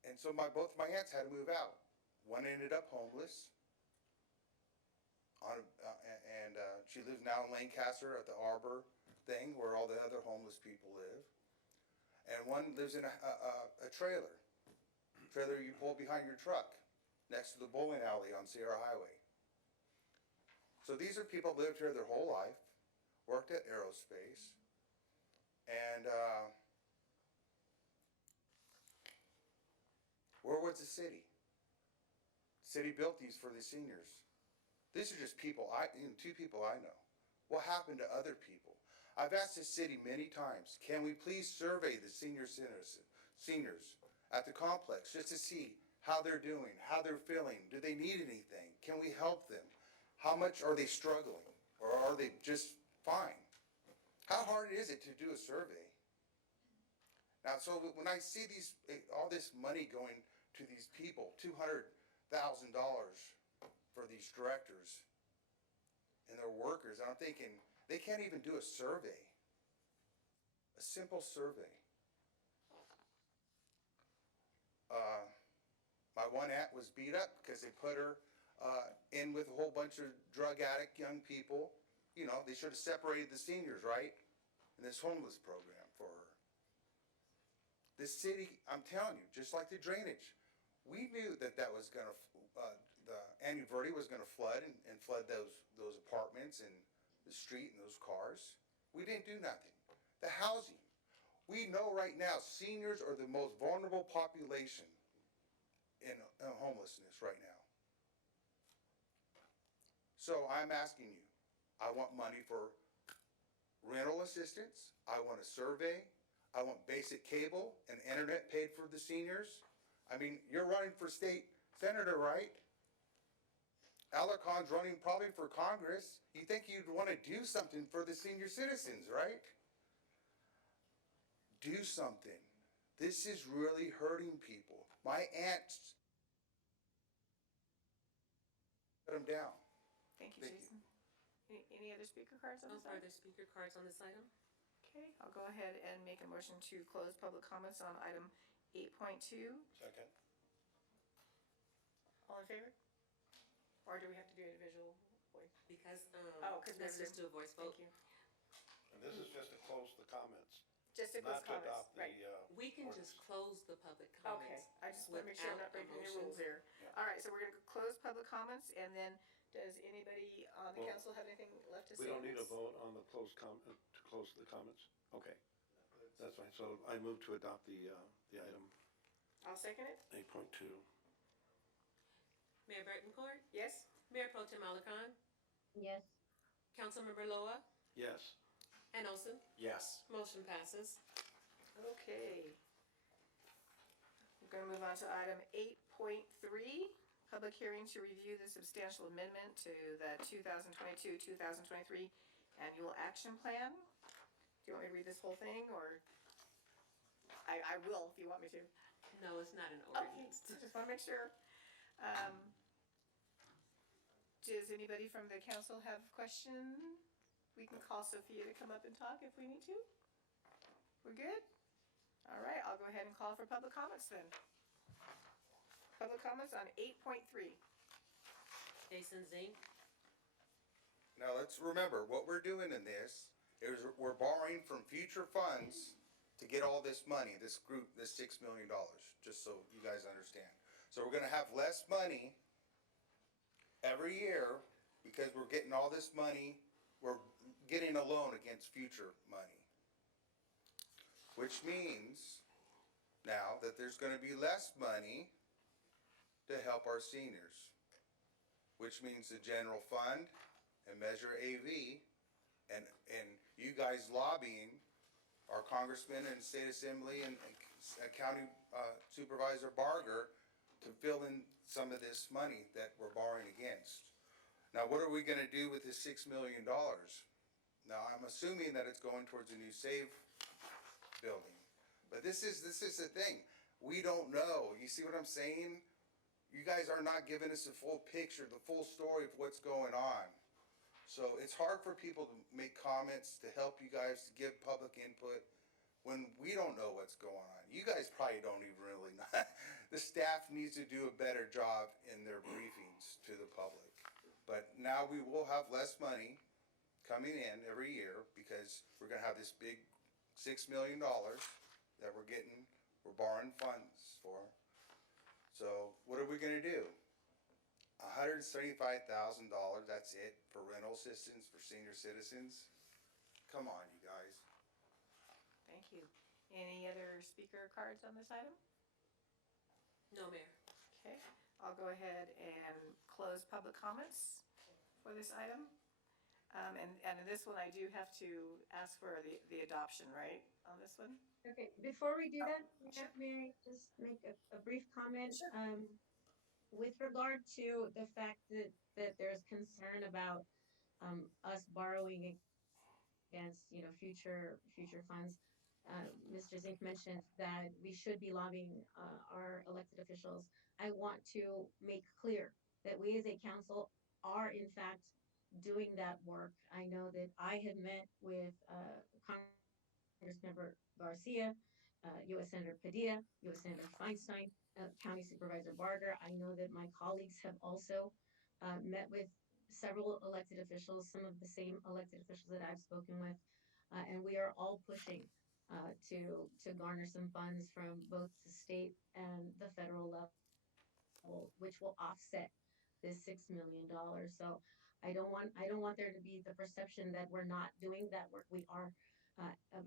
And so both my aunts had to move out. One ended up homeless, and she lives now in Lancaster at the Arbor thing where all the other homeless people live. And one lives in a trailer you pull behind your truck next to the bowling alley on Sierra Highway. So these are people who lived here their whole life, worked at aerospace, and where was the city? The city built these for the seniors. These are just people, two people I know. What happened to other people? I've asked the city many times, can we please survey the seniors at the complex just to see how they're doing, how they're feeling, do they need anything, can we help them? How much are they struggling, or are they just fine? How hard is it to do a survey? Now, so when I see all this money going to these people, $200,000 for these directors and their workers, I'm thinking, they can't even do a survey, a simple survey. My one aunt was beat up because they put her in with a whole bunch of drug addict young people. They should have separated the seniors, right? In this homeless program for her. This city, I'm telling you, just like the drainage, we knew that was going to, Annie Verde was gonna flood and flood those apartments and the street and those cars. We didn't do nothing. The housing. We know right now seniors are the most vulnerable population in homelessness right now. So I'm asking you, I want money for rental assistance, I want a survey, I want basic cable and internet paid for the seniors. I mean, you're running for state senator, right? Alarcon's running probably for Congress. You think you'd want to do something for the senior citizens, right? Do something. This is really hurting people. My aunt shut them down. Thank you, Thank you. Jason. Any other speaker cards on No this item? further speaker cards on this item. Okay, I'll go ahead and make a motion to close public comments on item 8.2. Second. All in favor? Or do we have to do individual voice? Because, Oh, 'cause let's we're- just do a voice vote. Thank you. And this is just to close the comments, Just to close not to comments, adopt the, right. We can just close the public comments. Okay, I just want to make sure I'm not without a breaking the motion. rules here. Yeah. All right, so we're gonna close public comments, and then does anybody on the Well, council have anything left to say? we don't on need a this? vote on the to close the comments? Okay, that's fine. So I move to adopt the item I'll second it. 8.2. Mayor Betancourt, Yes? Mayor Pro Tem Alarcon, Yes. Councilmember Loa, Yes. and Olson. Yes. Motion passes. Okay. We're gonna move on to item 8.3, public hearing to review the substantial amendment to the 2022-2023 annual action plan. Do you want me to read this whole thing, or? I will if you want me to. No, it's not an Okay, ordinance. just wanna make sure. Does anybody from the council have a question? We can call Sophia to come up and talk if we need to. We're good? All right, I'll go ahead and call for public comments then. Public comments on 8.3. Jason Zink. Now let's remember, what we're doing in this is we're borrowing from future funds to get all this money, this group, this $6 million, just so you guys understand. So we're gonna have less money every year because we're getting all this money, we're getting a loan against future money. Which means now that there's gonna be less money to help our seniors. Which means the general fund and Measure AV and you guys lobbying our congressman and state assembly and county supervisor Barger to fill in some of this money that we're borrowing against. Now, what are we gonna do with this $6 million? Now, I'm assuming that it's going towards a new save building. But this is the thing. We don't know. You see what I'm saying? You guys are not giving us the full picture, the full story of what's going on. So it's hard for people to make comments, to help you guys, to give public input when we don't know what's going on. You guys probably don't even really know. The staff needs to do a better job in their briefings to the public. But now we will have less money coming in every year because we're gonna have this big $6 million that we're borrowing funds for. So what are we gonna do? $175,000, that's it, for rental assistance for senior citizens? Come on, you guys. Thank you. Any other speaker cards on this item? No, Mayor. Okay, I'll go ahead and close public comments for this item. And in this one, I do have to ask for the adoption, right, on this one? Okay, before we do that, may I just make a brief comment? Sure. With regard to the fact that there's concern about us borrowing against, future funds. Mr. Zink mentioned that we should be lobbying our elected officials. I want to make clear that we as a council are in fact doing that work. I know that I have met with Congressmember Garcia, U.S. Senator Padilla, U.S. Senator Feinstein, County Supervisor Barger. I know that my colleagues have also met with several elected officials, some of the same elected officials that I've spoken with, and we are all pushing to garner some funds from both the state and the federal level, which will offset this $6 million. So I don't want there to be the perception that we're not doing that work. We are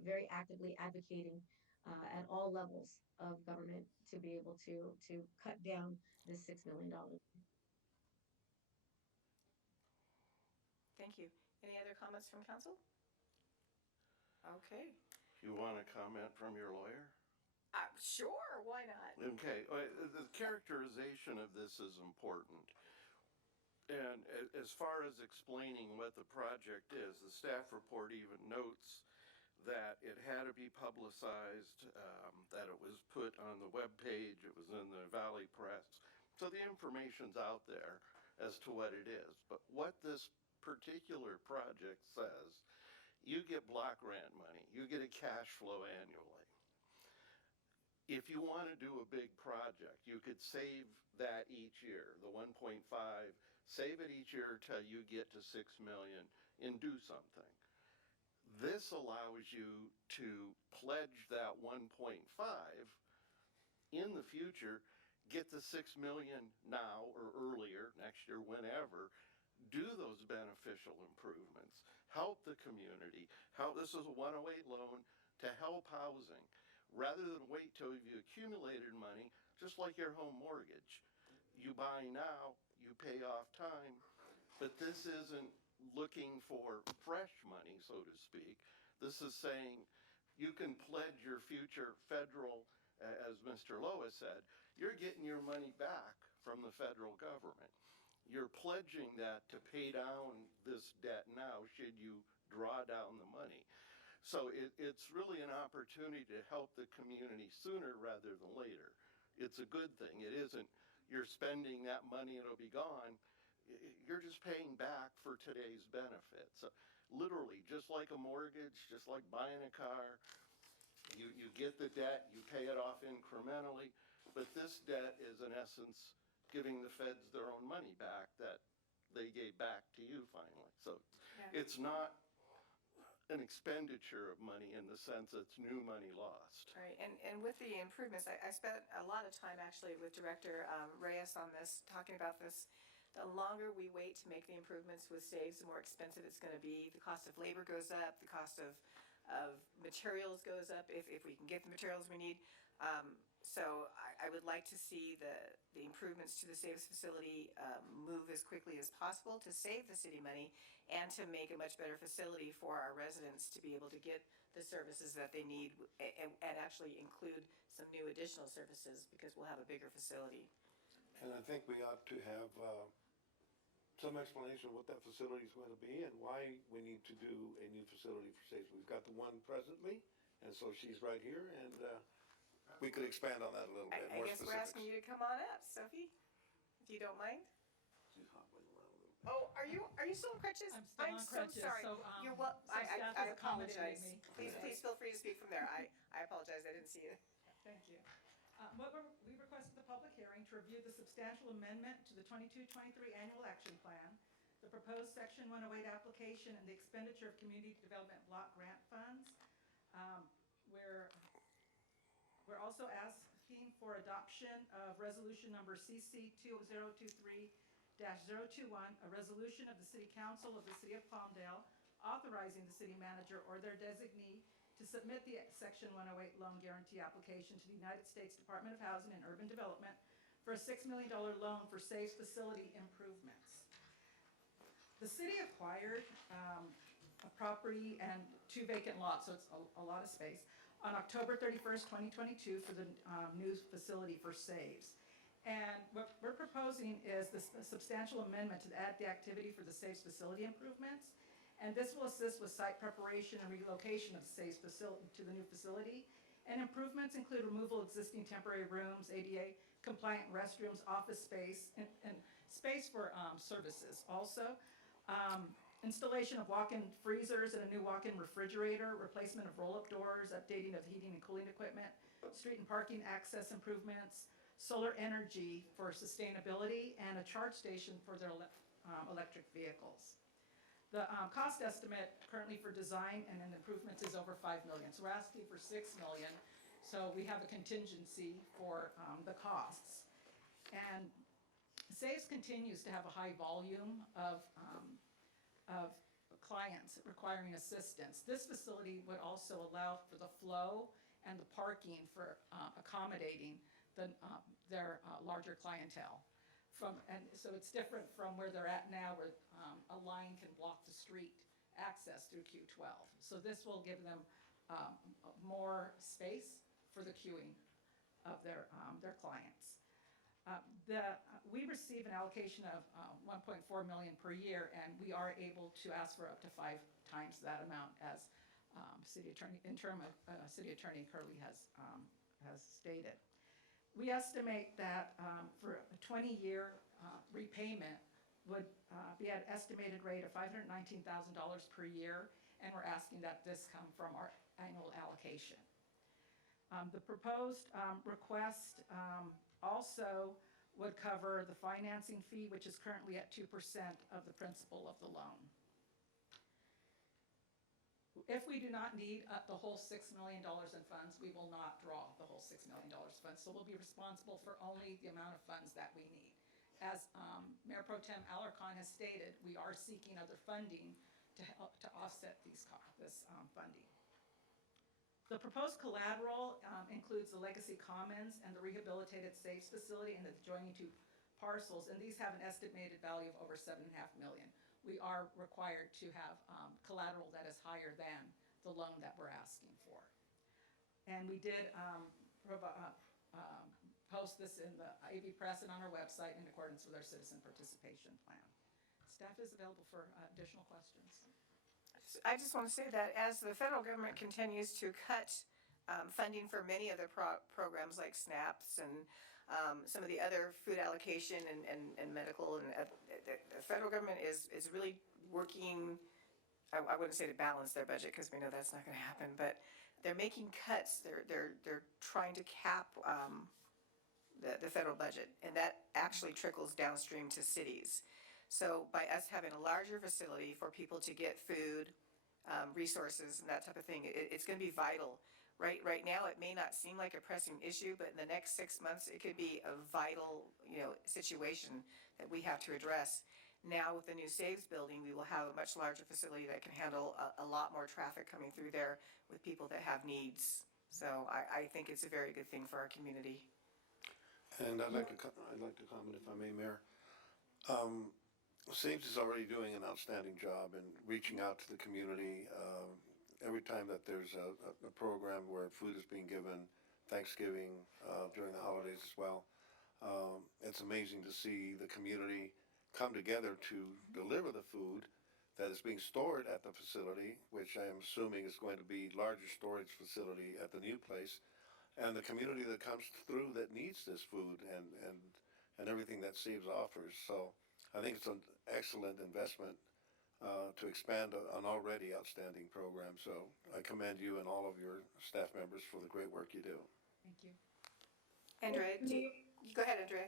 very actively advocating at all levels of government to be able to cut down this $6 million. Thank you. Any other comments from council? Okay. You want a comment from your lawyer? Sure, why not? Okay, the characterization of this is important. And as far as explaining what the project is, the staff report even notes that it had to be publicized, that it was put on the webpage, it was in the Valley Press. So the information's out there as to what it is. But what this particular project says, you get block grant money, you get a cash flow annually. If you want to do a big project, you could save that each year, the 1.5, save it each year till you get to 6 million and do something. This allows you to pledge that 1.5 in the future, get the 6 million now or earlier, next year, whenever, do those beneficial improvements, help the community, help. This is a 108 loan to help housing. Rather than wait till you've accumulated money, just like your home mortgage. You buy now, you pay off time, but this isn't looking for fresh money, so to speak. This is saying you can pledge your future federal, as Mr. Lois said, you're getting your money back from the federal government. You're pledging that to pay down this debt now should you draw down the money. So it's really an opportunity to help the community sooner rather than later. It's a good thing. It isn't you're spending that money and it'll be gone. You're just paying back for today's benefits. So literally, just like a mortgage, just like buying a car, you get the debt, you pay it off incrementally, but this debt is in essence giving the feds their own money back that they gave back to you finally. So it's not an expenditure of money in the sense it's new money lost. All right, and with the improvements, I spent a lot of time actually with Director Reyes on this, talking about this. The longer we wait to make the improvements with saves, the more expensive it's gonna be. The cost of labor goes up, the cost of materials goes up, if we can get the materials we need. So I would like to see the improvements to the saves facility move as quickly as possible to save the city money and to make a much better facility for our residents to be able to get the services that they need and actually include some new additional services because we'll have a bigger facility. And I think we ought to have some explanation of what that facility is going to be and why we need to do a new facility for safety. We've got the one presently, and so she's right here, and we could expand on that a little bit, I more guess we're asking you to come on up, Sophie, if you don't mind. She's hobbling around a little bit. Oh, are you still on crutches? I'm still on crutches, so sorry. so, You're well, so staff I has accommodated apologize. me. Please feel free to speak from there. I apologize, I didn't see you. Thank you. We requested the public hearing to review the substantial amendment to the 22-23 annual action plan, the proposed section 108 application, and the expenditure of community development block grant funds. We're also asking for adoption of resolution number CC 2023-021, a resolution of the City Council of the City of Palmdale authorizing the city manager or their designee to submit the Section 108 loan guarantee application to the United States Department of Housing and Urban Development for a $6 million loan for safe facility improvements. The city acquired a property and 2 vacant lots, so it's a lot of space, on October 31st, 2022 for the new facility for SAVES. And what we're proposing is this substantial amendment to add the activity for the SAVES facility improvements. And this will assist with site preparation and relocation of the SAVES facility to the new facility. And improvements include removal of existing temporary rooms, ADA compliant restrooms, office space, and space for services also. Installation of walk-in freezers and a new walk-in refrigerator, replacement of roll-up doors, updating of heating and cooling equipment, street and parking access improvements, solar energy for sustainability, and a charge station for their electric vehicles. The cost estimate currently for design and improvements is over $5 million. So we're asking for $6 million. So we have a contingency for the costs. And Saves continues to have a high volume of clients requiring assistance. This facility would also allow for the flow and the parking for accommodating their larger clientele. And so it's different from where they're at now, where a line can block the street access through Q12. So this will give them more space for the queuing of their clients. We receive an allocation of 1.4 million per year, and we are able to ask for up to 5 times that amount, as City Attorney City Attorney Curley has stated. We estimate that for a 20-year repayment would be at an estimated rate of $519,000 per year, and we're asking that this come from our annual allocation. The proposed request also would cover the financing fee, which is currently at 2% of the principal of the loan. If we do not need the whole $6 million in funds, we will not draw the whole $6 million funds. So we'll be responsible for only the amount of funds that we need. As Mayor Pro Tem Alarcon has stated, we are seeking other funding to help to offset this funding. The proposed collateral includes the Legacy Commons and the Rehabilitated Safes Facility and the adjoining 2 parcels, and these have an estimated value of over $7.5 million. We are required to have collateral that is higher than the loan that we're asking for. And we did post this in the AV Press and on our website in accordance with our citizen participation plan. Staff is available for additional questions. I just want to say that as the federal government continues to cut funding for many of the programs like SNAPs and some of the other food allocation and medical, and the federal government is really working, I wouldn't say to balance their budget, because we know that's not going to happen, but they're making cuts. They're trying to cap the federal budget, and that actually trickles downstream to cities. So by us having a larger facility for people to get food, resources, and that type of thing, it's going to be vital. Right now, it may not seem like a pressing issue, but in the next 6 months, it could be a vital, situation that we have to address. Now, with the new Saves building, we will have a much larger facility that can handle a lot more traffic coming through there with people that have needs. So I think it's a very good thing for our community. And I'd like to comment, if I may, Mayor. Saves is already doing an outstanding job in reaching out to the community. Every time that there's a program where food is being given, Thanksgiving, during the holidays as well, it's amazing to see the community come together to deliver the food that is being stored at the facility, which I am assuming is going to be larger storage facility at the new place, and the community that comes through that needs this food and everything that Saves offers. So I think it's an excellent investment to expand an already outstanding program. So I commend you and all of your staff members for the great work you do. Thank you. Andrea, go ahead, Andrea.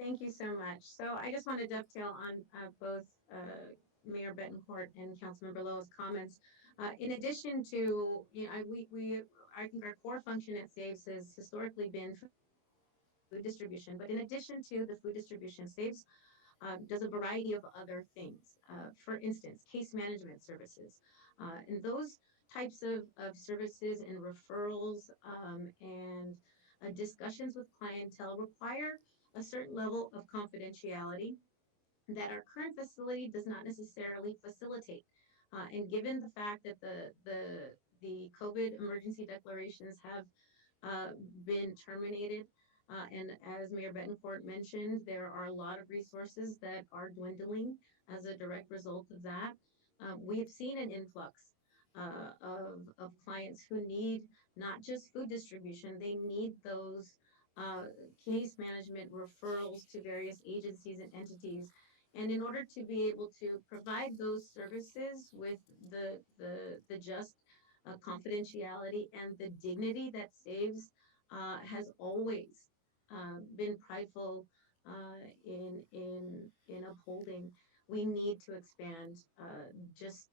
Thank you so much. So I just want to dovetail on both Mayor Betancourt and Councilmember Lowell's comments. In addition to, I think our core function at Saves has historically been food distribution, but in addition to the food distribution, Saves does a variety of other things. For instance, case management services. And those types of services and referrals and discussions with clientele require a certain level of confidentiality that our current facility does not necessarily facilitate. And given the fact that the COVID emergency declarations have been terminated, and as Mayor Betancourt mentioned, there are a lot of resources that are dwindling as a direct result of that. We have seen an influx of clients who need not just food distribution, they need those case management referrals to various agencies and entities. And in order to be able to provide those services with the just confidentiality and the dignity that Saves has always been prideful in upholding, we need to expand just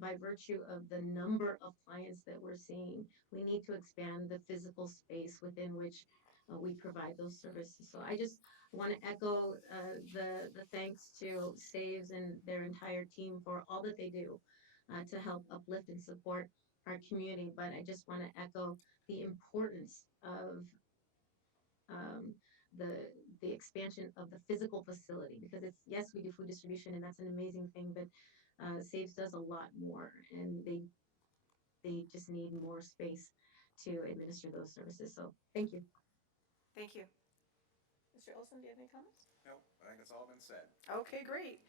by virtue of the number of clients that we're seeing. We need to expand the physical space within which we provide those services. So I just want to echo the thanks to Saves and their entire team for all that they do to help uplift and support our community. But I just want to echo the importance of um, the the expansion of the physical facility, because it's, yes, we do food distribution and that's an amazing thing, but Saves does a lot more, and they just need more space to administer those services. So thank you. Thank you. Mr. Olson, do you have any comments? Nope, I think it's all been said. Okay, great.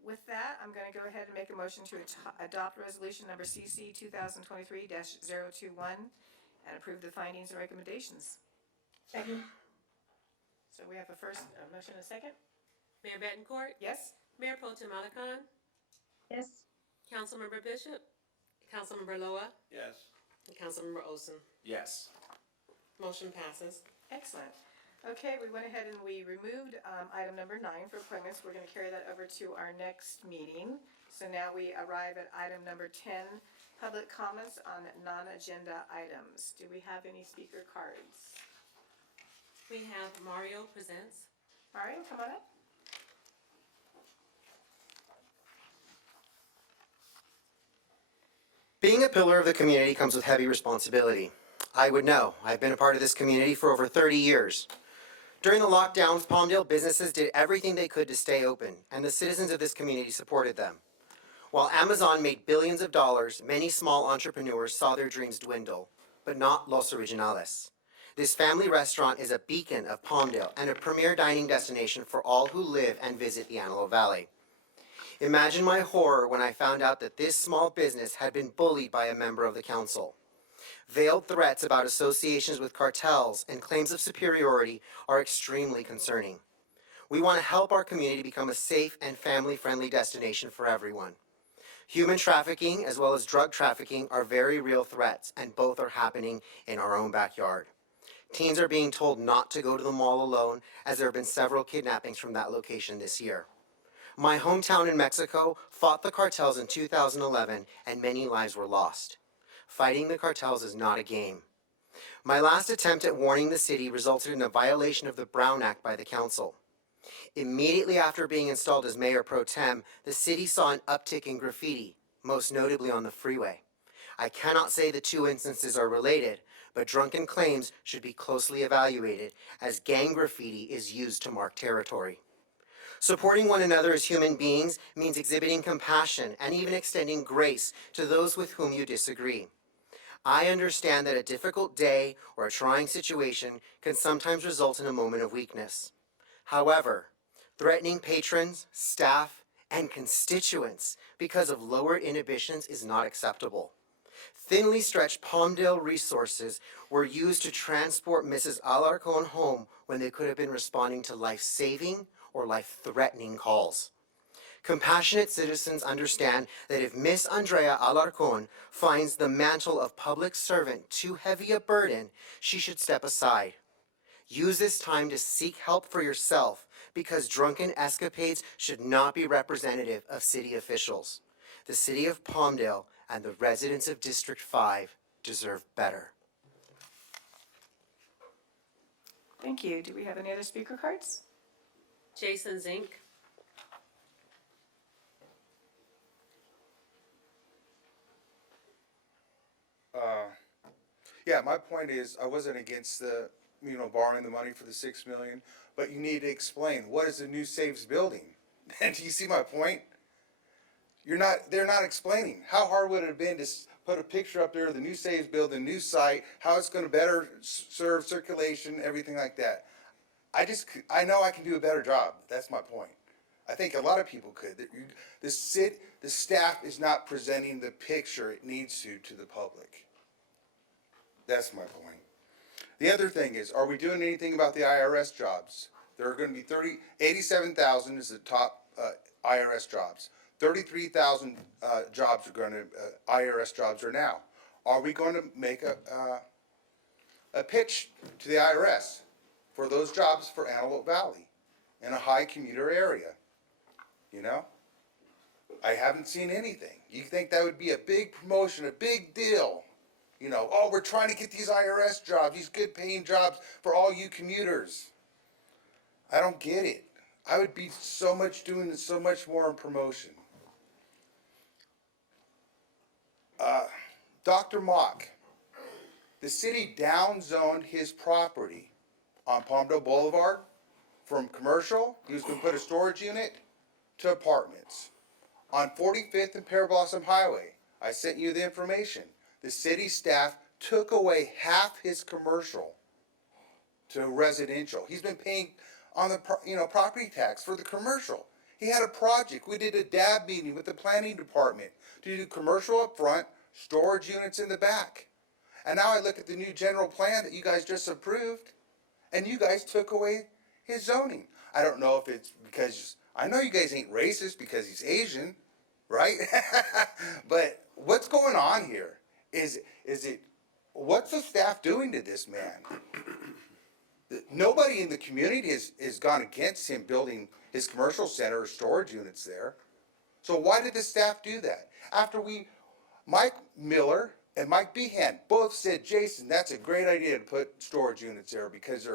With that, I'm going to go ahead and make a motion to adopt resolution number CC 2023-021 and approve the findings and recommendations. Second. So we have a first motion and a second? Mayor Betancourt? Yes? Mayor Pro Tem Alarcon? Yes. Councilmember Bishop? Councilmember Loa? Yes. And Councilmember Olson? Yes. Motion passes. Excellent. Okay, we went ahead and we removed item number 9 for appointments. We're going to carry that over to our next meeting. So now we arrive at item number 10, public comments on non-agenda items. Do we have any speaker cards? We have Mario Presents. Mario, come on up. Being a pillar of the community comes with heavy responsibility. I would know. I've been a part of this community for over 30 years. During the lockdowns, Palmdale businesses did everything they could to stay open, and the citizens of this community supported them. While Amazon made billions of dollars, many small entrepreneurs saw their dreams dwindle, but not Los Originales. This family restaurant is a beacon of Palmdale and a premier dining destination for all who live and visit the Antelope Valley. Imagine my horror when I found out that this small business had been bullied by a member of the council. Veiled threats about associations with cartels and claims of superiority are extremely concerning. We want to help our community become a safe and family-friendly destination for everyone. Human trafficking as well as drug trafficking are very real threats, and both are happening in our own backyard. Teens are being told not to go to the mall alone, as there have been several kidnappings from that location this year. My hometown in Mexico fought the cartels in 2011, and many lives were lost. Fighting the cartels is not a game. My last attempt at warning the city resulted in a violation of the Brown Act by the council. Immediately after being installed as mayor pro tem, the city saw an uptick in graffiti, most notably on the freeway. I cannot say the two instances are related, but drunken claims should be closely evaluated, as gang graffiti is used to mark territory. Supporting one another as human beings means exhibiting compassion and even extending grace to those with whom you disagree. I understand that a difficult day or a trying situation can sometimes result in a moment of weakness. However, threatening patrons, staff, and constituents because of lowered inhibitions is not acceptable. Thinly stretched Palmdale resources were used to transport Mrs. Alarcon home when they could have been responding to life-saving or life-threatening calls. Compassionate citizens understand that if Miss Andrea Alarcon finds the mantle of public servant too heavy a burden, she should step aside. Use this time to seek help for yourself, because drunken escapades should not be representative of city officials. The city of Palmdale and the residents of District 5 deserve better. Thank you. Do we have any other speaker cards? Jason Zink. Yeah, my point is, I wasn't against the, borrowing the money for the $6 million, but you need to explain, what is the new Saves building? And do you see my point? They're not explaining. How hard would it have been to put a picture up there of the new Saves building, new site, how it's gonna better serve circulation, everything like that? I know I can do a better job. That's my point. I think a lot of people could. The staff is not presenting the picture it needs to the public. That's my point. The other thing is, are we doing anything about the IRS jobs? There are going to be 87,000 is the top IRS jobs. 33,000 jobs are going to IRS jobs are now. Are we going to make a pitch to the IRS for those jobs for Antelope Valley in a high commuter area? I haven't seen anything. You think that would be a big promotion, a big deal? You know, oh, we're trying to get these IRS jobs, these good paying jobs for all you commuters. I don't get it. I would be so much doing so much more in promotion. Dr. Mock, the city downzoned his property on Palmdale Boulevard from commercial. He was going to put a storage unit to apartments. On 45th and Pear Blossom Highway, I sent you the information. The city staff took away half his commercial to residential. He's been paying on the property tax for the commercial. He had a project. We did a DAB meeting with the planning department to do commercial up front, storage units in the back. And now I look at the new general plan that you guys just approved, and you guys took away his zoning. I don't know if it's because, I know you guys ain't racist because he's Asian, right? But what's going on here? Is it, what's the staff doing to this man? Nobody in the community has gone against him building his commercial center or storage units there. So why did the staff do that? After Mike Miller and Mike Behan both said, Jason, that's a great idea to put storage units there because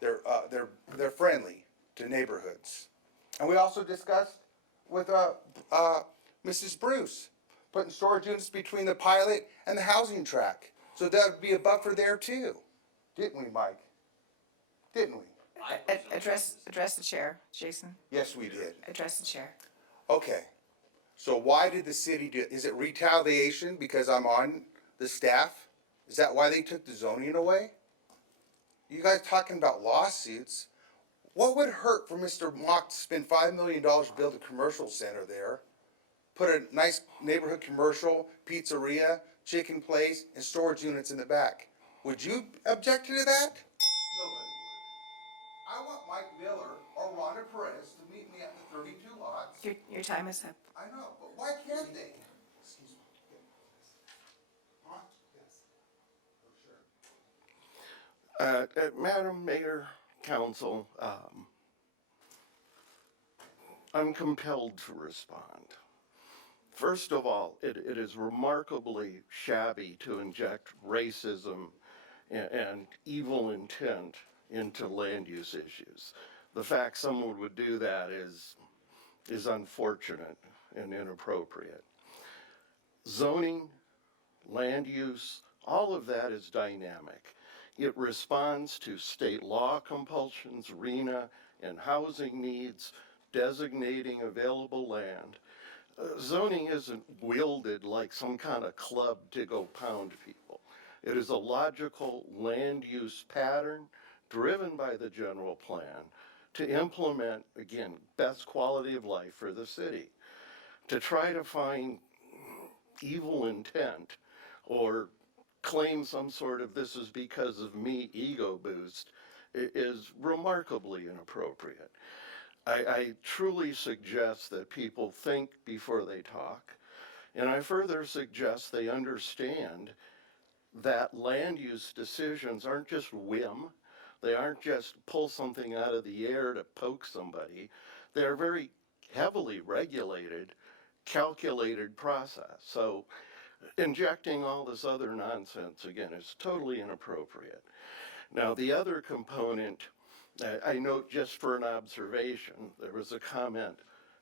they're friendly to neighborhoods. And we also discussed with Mrs. Bruce putting storage units between the pilot and the housing track, so that would be a buffer there too, didn't we, Mike? Didn't we? Address the chair, Jason. Yes, we did. Address the chair. Okay. So why did the city do it? Is it retaliation because I'm on the staff? Is that why they took the zoning away? You guys talking about lawsuits? What would hurt for Mr. Mock to spend $5 million to build a commercial center there? Put a nice neighborhood commercial, pizzeria, chicken place, and storage units in the back. Would you object to that? Nobody would. I want Mike Miller or Rhonda Perez to meet me at the 32 lots. Your time is up. I know, but why can't they? Excuse me. Huh? Yes. For sure. Madam Mayor, Council, I'm compelled to respond. First of all, it is remarkably shabby to inject racism and evil intent into land use issues. The fact someone would do that is unfortunate and inappropriate. Zoning, land use, all of that is dynamic. It responds to state law compulsions, RENA, and housing needs, designating available land. Zoning isn't wielded like some kind of club to go pound people. It is a logical land use pattern driven by the general plan to implement, again, best quality of life for the city. To try to find evil intent or claim some sort of this is because of me ego boost is remarkably inappropriate. I truly suggest that people think before they talk, and I further suggest they understand that land use decisions aren't just whim. They aren't just pull something out of the air to poke somebody. They're very heavily regulated, calculated process. So injecting all this other nonsense, again, is totally inappropriate. Now, the other component, I note just for an observation, there was a comment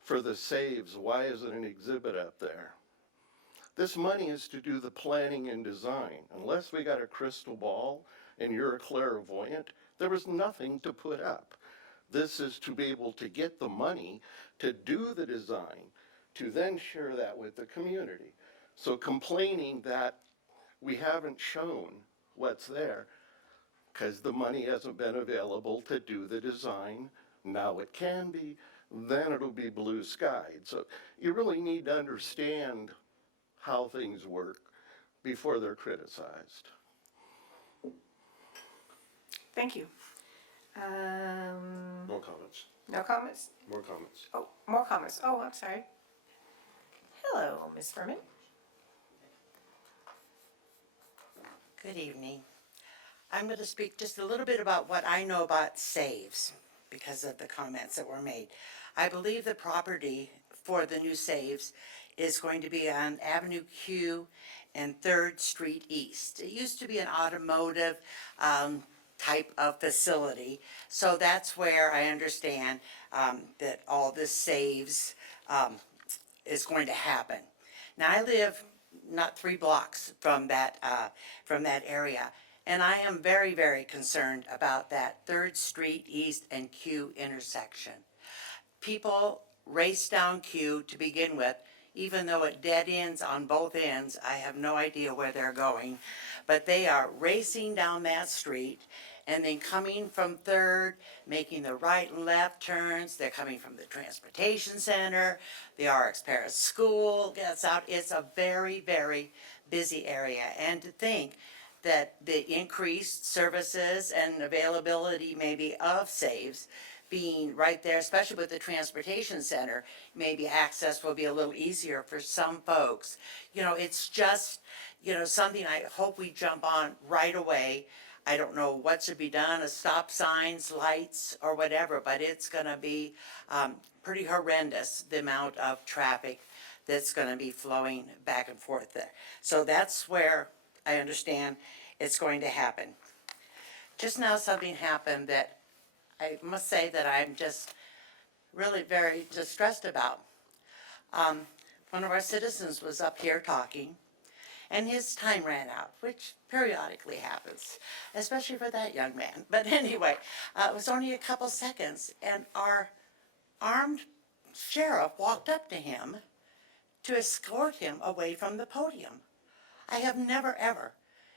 for the saves, why isn't an exhibit up there? This money is to do the planning and design. Unless we got a crystal ball and you're a clairvoyant, there was nothing to put up. This is to be able to get the money to do the design, to then share that with the community. So complaining that we haven't shown what's there because the money hasn't been available to do the design, now it can be, then it'll be blue skied. So you really need to understand how things work before they're criticized. Thank you. No comments. No comments? More comments. Oh, more comments. Oh, I'm sorry. Hello, Ms. Furman. Good evening. I'm going to speak just a little bit about what I know about saves because of the comments that were made. I believe the property for the new saves is going to be on Avenue Q and 3rd Street East. It used to be an automotive type of facility, so that's where I understand that all this saves is going to happen. Now, I live not 3 blocks from that area, and I am very, very concerned about that 3rd Street East and Q intersection. People race down Q to begin with, even though it dead ends on both ends. I have no idea where they're going, but they are racing down that street and then coming from 3rd, making the right and left turns. They're coming from the transportation center, the RX Paris School gets out. It's a very, very busy area. And to think that the increased services and availability maybe of saves being right there, especially with the transportation center, maybe access will be a little easier for some folks. You know, it's just, you know, something I hope we jump on right away. I don't know what should be done, stop signs, lights, or whatever, but it's gonna be pretty horrendous, the amount of traffic that's gonna be flowing back and forth there. So that's where I understand it's going to happen. Just now something happened that I must say that I'm just really very distressed about. One of our citizens was up here talking, and his time ran out, which periodically happens, especially for that young man. But anyway, it was only a couple seconds, and our armed sheriff walked up to him to escort him away from the podium. I have never, ever,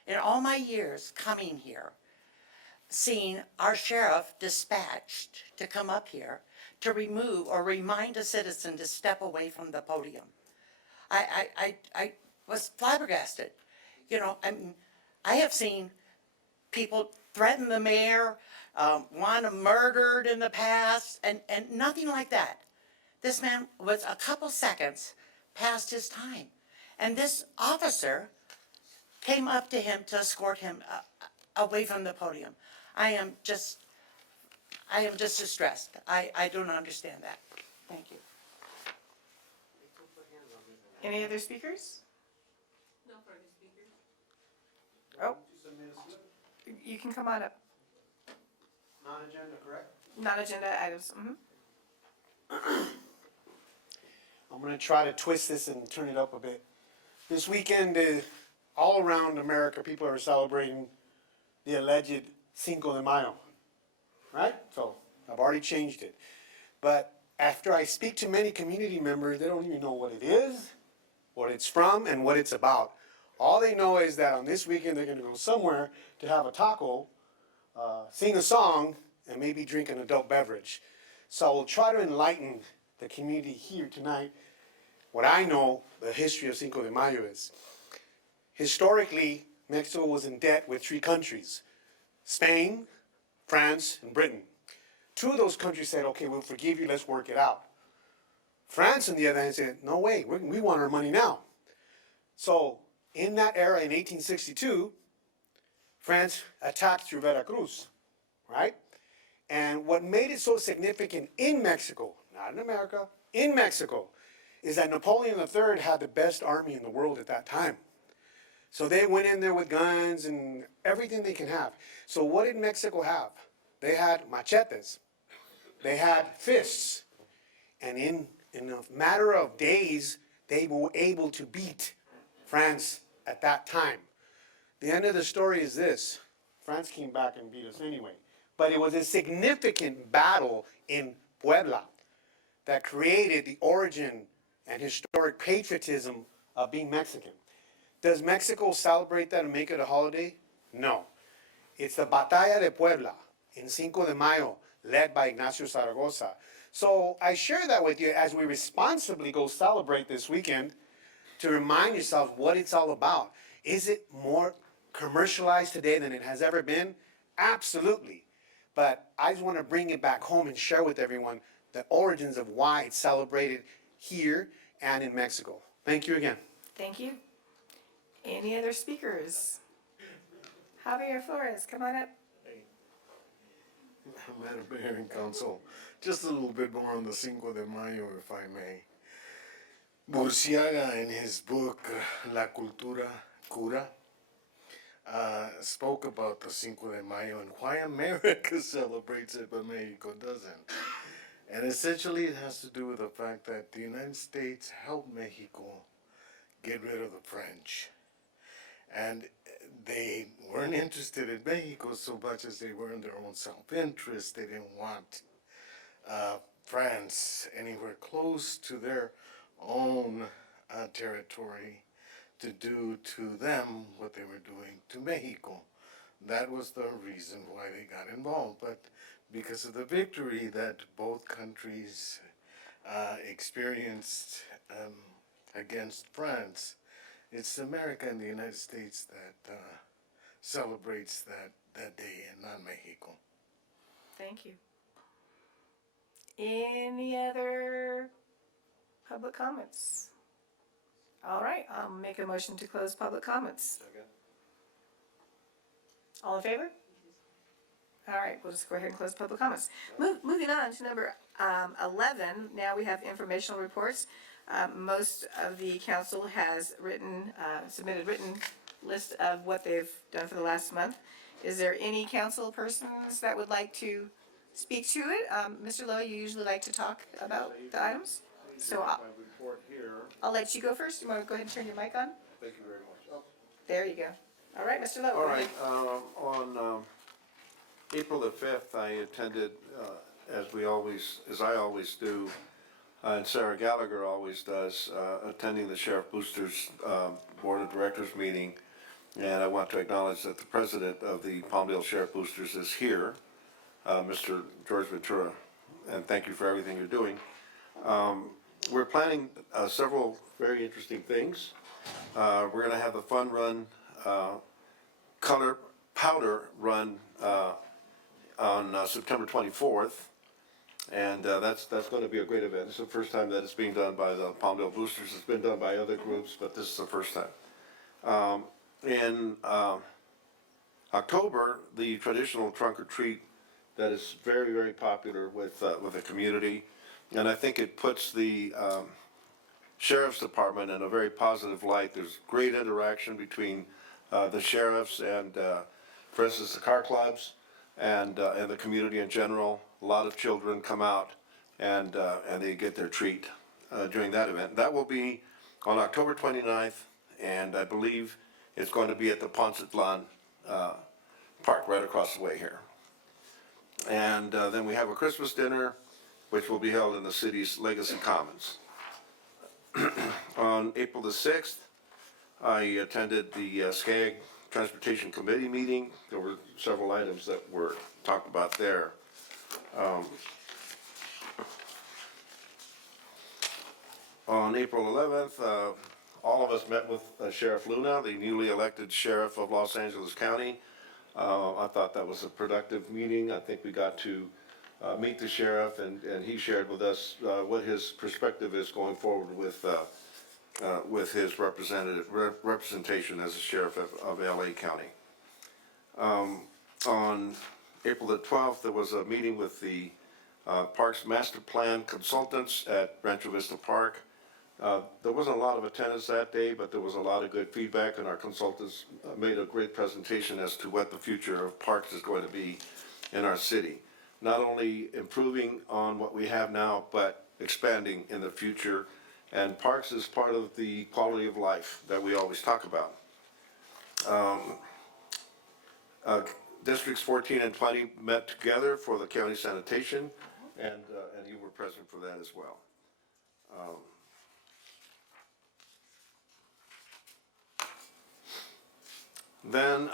in all my years coming here, seen our sheriff dispatched to come up here to remove or remind a citizen to step away from the podium. I was flabbergasted. You know, I have seen people threaten the mayor, want him murdered in the past, and nothing like that. This man was a couple seconds past his time. And this officer came up to him to escort him away from the podium. I am just distressed. I don't understand that. Thank you. Any other speakers? No further speakers. Oh, you can come on up. Non-agenda, correct? Non-agenda items. I'm gonna try to twist this and turn it up a bit. This weekend, all around America, people are celebrating the alleged Cinco de Mayo, right? So I've already changed it. But after I speak to many community members, they don't even know what it is, what it's from, and what it's about. All they know is that on this weekend, they're gonna go somewhere to have a taco, sing a song, and maybe drink an adult beverage. So I will try to enlighten the community here tonight what I know the history of Cinco de Mayo is. Historically, Mexico was in debt with 3 countries, Spain, France, and Britain. 2 of those countries said, okay, we'll forgive you, let's work it out. France, on the other hand, said, no way, we want our money now. So in that era, in 1862, France attacked through Veracruz, right? And what made it so significant in Mexico, not in America, in Mexico, is that Napoleon III had the best army in the world at that time. So they went in there with guns and everything they can have. So what did Mexico have? They had machetes. They had fists. And in a matter of days, they were able to beat France at that time. The end of the story is this. France came back and beat us anyway. But it was a significant battle in Puebla that created the origin and historic patriotism of being Mexican. Does Mexico celebrate that and make it a holiday? No. It's the Batalla de Puebla in Cinco de Mayo, led by Ignacio Zaragoza. So I share that with you as we responsibly go celebrate this weekend to remind yourselves what it's all about. Is it more commercialized today than it has ever been? Absolutely. But I just want to bring it back home and share with everyone the origins of why it's celebrated here and in Mexico. Thank you again. Thank you. Any other speakers? Javier Flores, come on up. Madam Mayor and Council, just a little bit more on the Cinco de Mayo, if I may. Burciaga, in his book La Cultura Cura, spoke about the Cinco de Mayo and why America celebrates it but Mexico doesn't. And essentially it has to do with the fact that the United States helped Mexico get rid of the French. And they weren't interested in Mexico so much as they were in their own self-interest. They didn't want France anywhere close to their own territory to do to them what they were doing to Mexico. That was the reason why they got involved. But because of the victory that both countries experienced against France, it's America and the United States that celebrates that day and not Mexico. Thank you. Any other public comments? All right, I'll make a motion to close public comments. All in favor? All right, we'll just go ahead and close public comments. Moving on to number 11, now we have informational reports. Most of the council has submitted written list of what they've done for the last month. Is there any council persons that would like to speak to it? Mr. Lowe, you usually like to talk about the items? So I'll let you go first. You want to go ahead and turn your mic on? Thank you very much. There you go. All right, Mr. Lowe. All right, on April the 5th, I attended, as I always do, and Sarah Gallagher always does, attending the Sheriff Boosters Board of Directors meeting. And I want to acknowledge that the president of the Palmdale Sheriff Boosters is here, Mr. George Ventura, and thank you for everything you're doing. We're planning several very interesting things. We're gonna have the fun run, color powder run on September 24th. And that's going to be a great event. It's the first time that it's being done by the Palmdale Boosters. It's been done by other groups, but this is the first time. In October, the traditional trunk or treat that is very, very popular with the community, and I think it puts the Sheriff's Department in a very positive light. There's great interaction between the sheriffs and, for instance, the car clubs and the community in general. A lot of children come out and they get their treat during that event. That will be on October 29th, and I believe it's going to be at the Poncetlan Park right across the way here. And then we have a Christmas dinner, which will be held in the city's Legacy Commons. On April the 6th, I attended the SCAG Transportation Committee meeting. There were several items that were talked about there. On April 11th, all of us met with Sheriff Luna, the newly elected sheriff of Los Angeles County. I thought that was a productive meeting. I think we got to meet the sheriff, and he shared with us what his perspective is going forward with his representation as a sheriff of LA County. On April the 12th, there was a meeting with the Parks Master Plan consultants at Rancho Vista Park. There wasn't a lot of attendance that day, but there was a lot of good feedback, and our consultants made a great presentation as to what the future of parks is going to be in our city. Not only improving on what we have now, but expanding in the future. And parks is part of the quality of life that we always talk about. Districts 14 and 20 met together for the county sanitation, and you were present for that as well. Then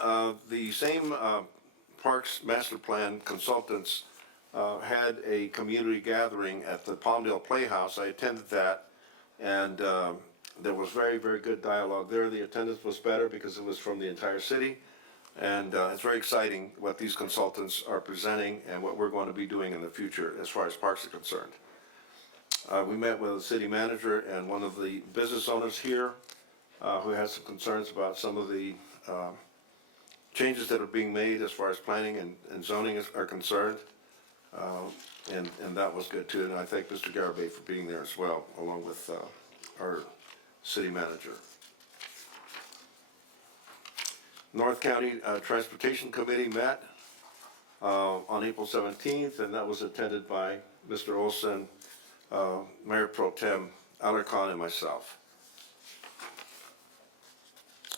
the same Parks Master Plan consultants had a community gathering at the Palmdale Playhouse. I attended that, and there was very, very good dialogue there. The attendance was better because it was from the entire city, and it's very exciting what these consultants are presenting and what we're going to be doing in the future as far as parks are concerned. We met with the city manager and one of the business owners here who has some concerns about some of the changes that are being made as far as planning and zoning are concerned. And that was good too. And I thank Mr. Garabay for being there as well, along with our city manager. North County Transportation Committee met on April 17th, and that was attended by Mr. Olson, Mayor Pro Tem Alarcon, and myself.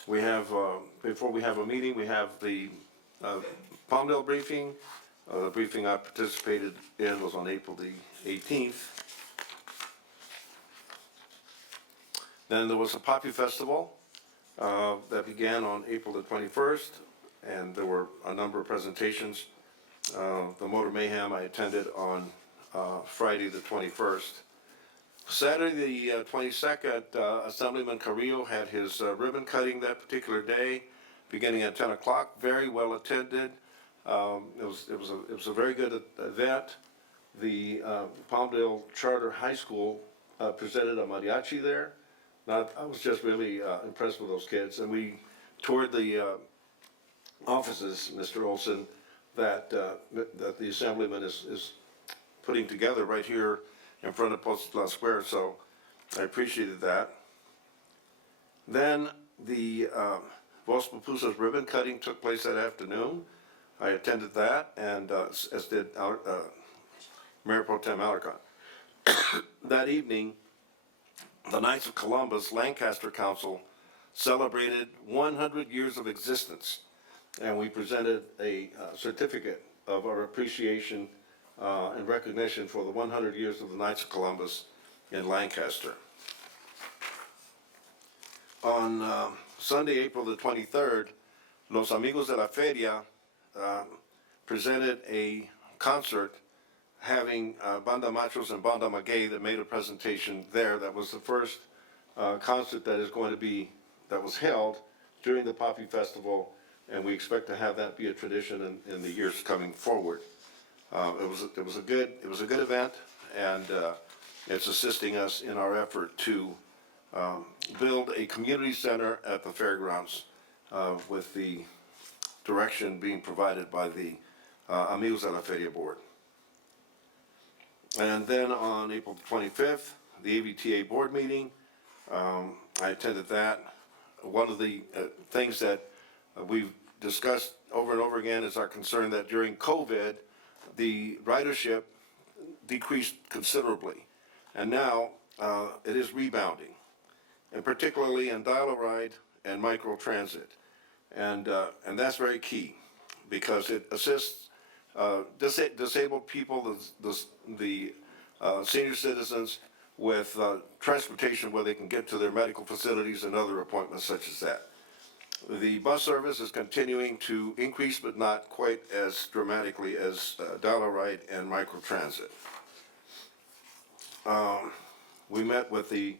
We have, before we have a meeting, we have the Palmdale briefing. The briefing I participated in was on April the 18th. Then there was a Poppy Festival that began on April the 21st, and there were a number of presentations. The Motor Mayhem I attended on Friday the 21st. Saturday the 22nd, Assemblyman Carrillo had his ribbon cutting that particular day, beginning at 10 o'clock. Very well attended. It was a very good event. The Palmdale Charter High School presented a mariachi there. I was just really impressed with those kids, and we toured the offices, Mr. Olson, that the Assemblyman is putting together right here in front of Postla Square, so I appreciated that. Then the Vos Pupusas ribbon cutting took place that afternoon. I attended that, and as did Mayor Pro Tem Alarcon. That evening, the Knights of Columbus Lancaster Council celebrated 100 years of existence, and we presented a certificate of our appreciation and recognition for the 100 years of the Knights of Columbus in Lancaster. On Sunday, April the 23rd, Los Amigos de la Feria presented a concert having Banda Machos and Banda Maguey that made a presentation there. That was the first concert that was held during the Poppy Festival, and we expect to have that be a tradition in the years coming forward. It was a good event, and it's assisting us in our effort to build a community center at the fairgrounds with the direction being provided by the Amigos de la Feria board. And then on April 25th, the AVTA board meeting, I attended that. One of the things that we've discussed over and over again is our concern that during COVID, the ridership decreased considerably, and now it is rebounding, and particularly in dial-a-ride and micro-transit, and that's very key because it assists disabled people, the senior citizens, with transportation where they can get to their medical facilities and other appointments such as that. The bus service is continuing to increase, but not quite as dramatically as dial-a-ride and microtransit. We met with the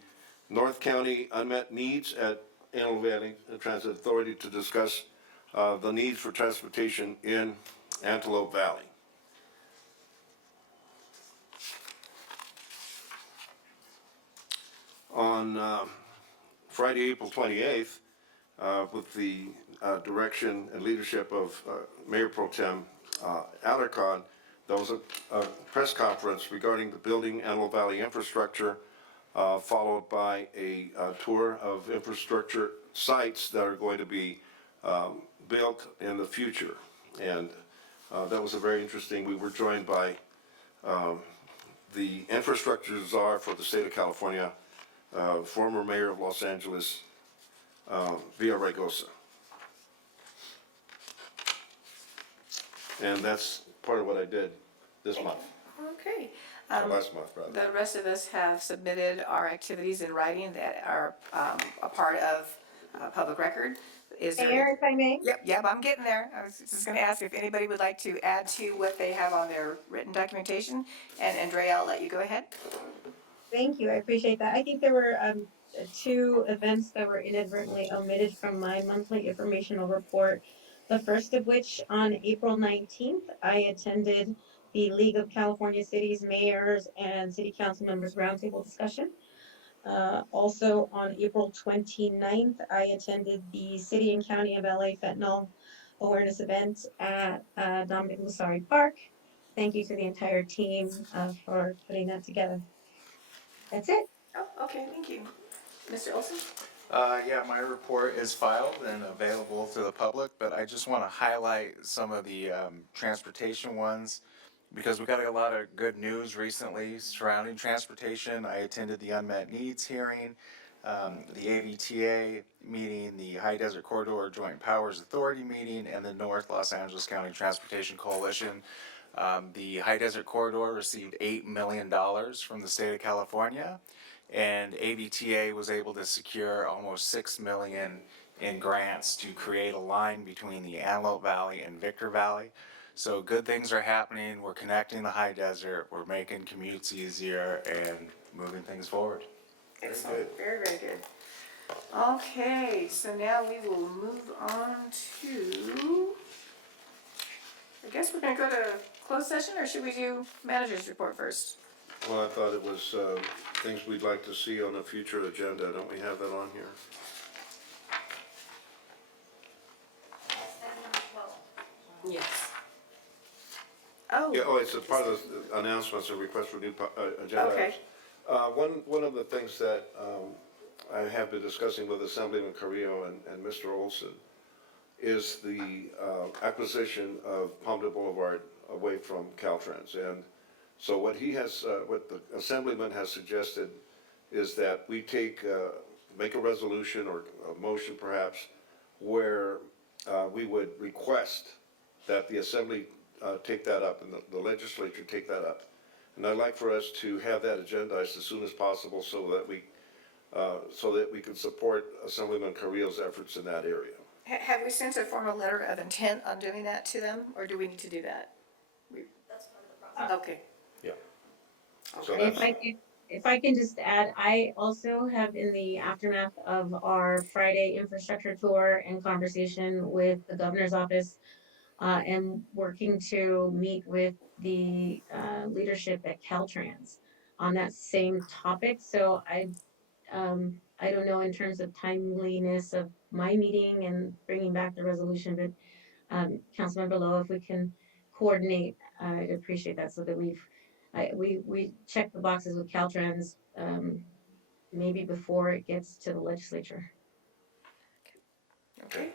North County Unmet Needs at Antelope Valley Transit Authority to discuss the needs for transportation in Antelope Valley. On Friday, April 28th, with the direction and leadership of Mayor Pro Tem Alarcon, there was a press conference regarding the building Antelope Valley infrastructure, followed by a tour of infrastructure sites that are going to be built in the future. And that was a very interesting, we were joined by the infrastructure czar for the state of California, former mayor of Los Angeles, Villaraigosa. And that's part of what I did this month. Okay. Last month, rather. The rest of us have submitted our activities in writing that are a part of public record. Is there? Mayor, if I may? Yep, I'm getting there. I was just gonna ask if anybody would like to add to what they have on their written documentation. And Andrea, I'll let you go ahead. Thank you, I appreciate that. I think there were two events that were inadvertently omitted from my monthly informational report. The first of which, on April 19th, I attended the League of California Cities, Mayors, and City Council Members Roundtable discussion. Also on April 29th, I attended the City and County of LA Fentanyl Awareness event at Dominic Lusari Park. Thank you to the entire team for putting that together. That's it. Oh, okay, thank you. Mr. Olson? Yeah, my report is filed and available to the public, but I just want to highlight some of the transportation ones because we got a lot of good news recently surrounding transportation. I attended the unmet needs hearing, the AVTA meeting, the High Desert Corridor Joint Powers Authority meeting, and the North Los Angeles County Transportation Coalition. The High Desert Corridor received $8 million from the state of California, and AVTA was able to secure almost $6 million in grants to create a line between the Antelope Valley and Victor Valley. So good things are happening. We're connecting the high desert. We're making commutes easier and moving things forward. Excellent. Very, very good. Okay, so now we will move on to, I guess we're gonna go to closed session, or should we do manager's report first? Well, I thought it was things we'd like to see on a future agenda. Don't we have that on here? Yes. Oh. Yeah, oh, it's a part of the announcements, a request for new agenda Okay. items. One of the things that I have been discussing with Assemblyman Carrillo and Mr. Olson is the acquisition of Palmdale Boulevard away from Caltrans. And so what what the Assemblyman has suggested is that we make a resolution or a motion perhaps where we would request that the Assembly take that up and the legislature take that up. And I'd like for us to have that agendized as soon as possible so that we can support Assemblyman Carrillo's efforts in that area. Have we sent a formal letter of intent on doing that to them, or do we need to do that? That's part of the process. Okay. Yeah. So If I can just add, I also have in the aftermath of our Friday infrastructure tour and conversation with the governor's office, am working to meet with the leadership at Caltrans on that same topic. So I don't know in terms of timeliness of my meeting and bringing back the resolution, but Councilmember Lowe, if we can coordinate, I'd appreciate that so that we check the boxes with Caltrans, maybe before it gets to the legislature. Okay.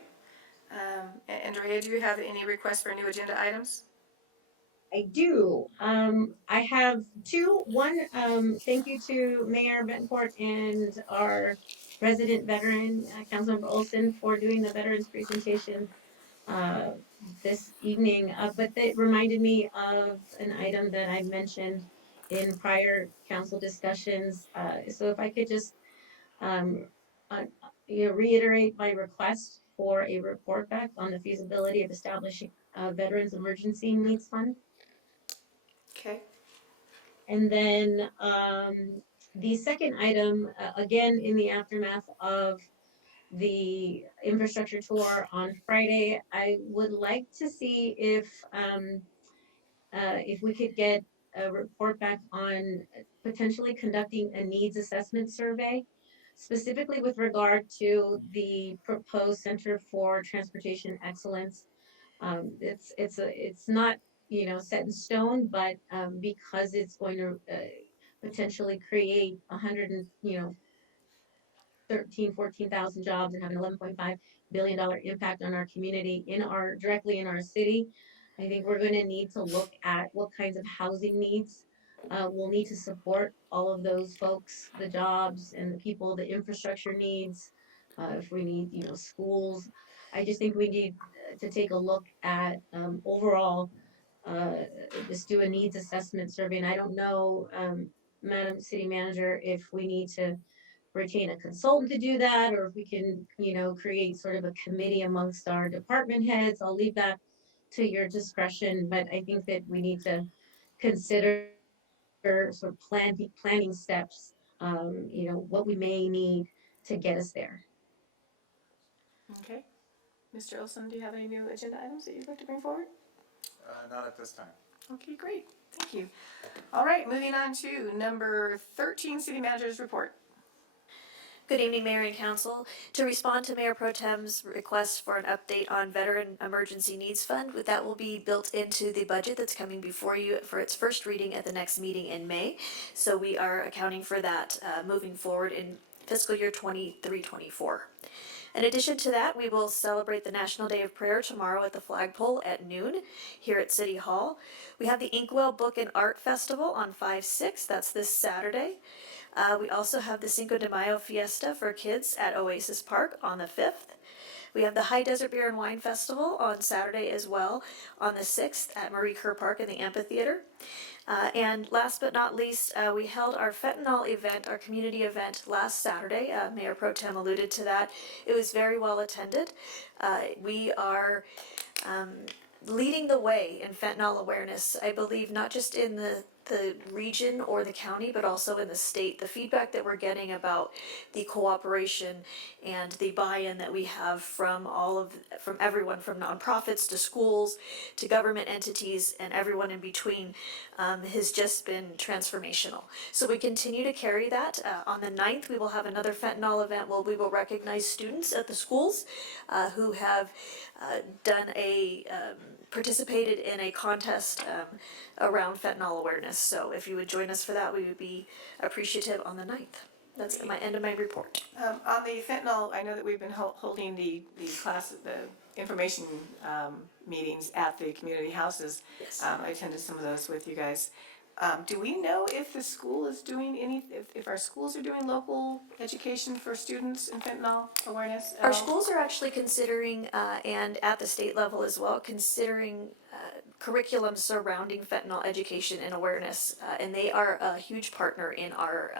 Andrea, do you have any requests for new agenda items? I do. I have two. One, thank you to Mayor Betancourt and our resident veteran, Councilmember Olson, for doing the veterans presentation this evening. But that reminded me of an item that I mentioned in prior council discussions. So if I could just reiterate my request for a report back on the feasibility of establishing a Veterans Emergency Needs Fund. Okay. And then the second item, again, in the aftermath of the infrastructure tour on Friday, I would like to see if we could get a report back on potentially conducting a needs assessment survey, specifically with regard to the proposed Center for Transportation Excellence. It's not set in stone, but because it's going to potentially create 14,000 jobs and have an $11.5 billion impact on our community directly in our city. I think we're going to need to look at what kinds of housing needs we'll need to support all of those folks, the jobs and the people, the infrastructure needs. If we need, schools, I just think we need to take a look at overall, just do a needs assessment survey. And I don't know, Madam City Manager, if we need to retain a consultant to do that, or if we can, create sort of a committee amongst our department heads. I'll leave that to your discretion, but I think that we need to consider sort of planning steps, what we may need to get us there. Okay. Mr. Olson, do you have any new agenda items that you'd like to bring forward? Not at this time. Okay, great. Thank you. All right, moving on to number 13, City Manager's Report. Good evening, Mayor and Council. To respond to Mayor Pro Tem's request for an update on Veteran Emergency Needs Fund, that will be built into the budget that's coming before you for its first reading at the next meeting in May. So we are accounting for that moving forward in fiscal year 23-24. In addition to that, we will celebrate the National Day of Prayer tomorrow at the flagpole at noon here at City Hall. We have the Inkwell Book and Art Festival on 5/6, that's this Saturday. We also have the Cinco de Mayo Fiesta for kids at Oasis Park on the 5th. We have the High Desert Beer and Wine Festival on Saturday as well on the 6th at Marie Kerr Park in the amphitheater. And last but not least, we held our fentanyl event, our community event last Saturday. Mayor Pro Tem alluded to that. It was very well attended. We are leading the way in fentanyl awareness, I believe, not just in the region or the county, but also in the state. The feedback that we're getting about the cooperation and the buy-in that we have from from everyone, from nonprofits to schools to government entities and everyone in between, has just been transformational. So we continue to carry that. On the 9th, we will have another fentanyl event where we will recognize students at the schools who have participated in a contest around fentanyl awareness. So if you would join us for that, we would be appreciative on the 9th. That's my end of my report. On the fentanyl, I know that we've been holding the information meetings at the community houses. Yes. I attended some of those with you guys. Do we know if the school is doing if our schools are doing local education for students in fentanyl awareness at Our all? schools are actually considering, and at the state level as well, considering curriculum surrounding fentanyl education and awareness, and they are a huge partner in our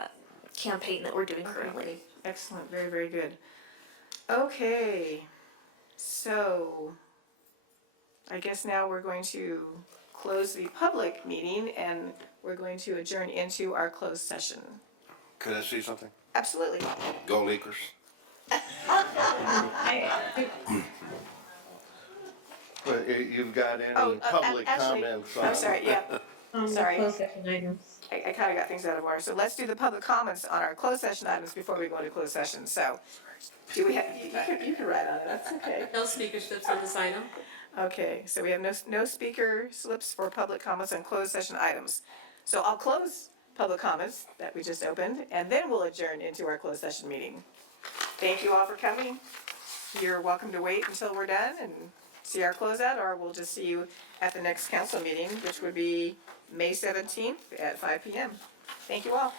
campaign that we're doing currently. Okay, excellent, very, very good. Okay, so I guess now we're going to close the public meeting and we're going to adjourn into our closed session. Could I see something? Absolutely. Go Lakers. But you've got any public actually, comments? I'm sorry, yeah. Sorry. Closed session items. I kind of got things out of order. So let's do the public comments on our closed session items before we go into closed session. So do we have, you can write on it, that's okay. No speaker slips on this item. Okay, so we have no speaker slips for public comments on closed session items. So I'll close public comments that we just opened, and then we'll adjourn into our closed session meeting. Thank you all for coming. You're welcome to wait until we're done and see our closeout, or we'll just see you at the next council meeting, which would be May 17th at 5 p.m. Thank you all.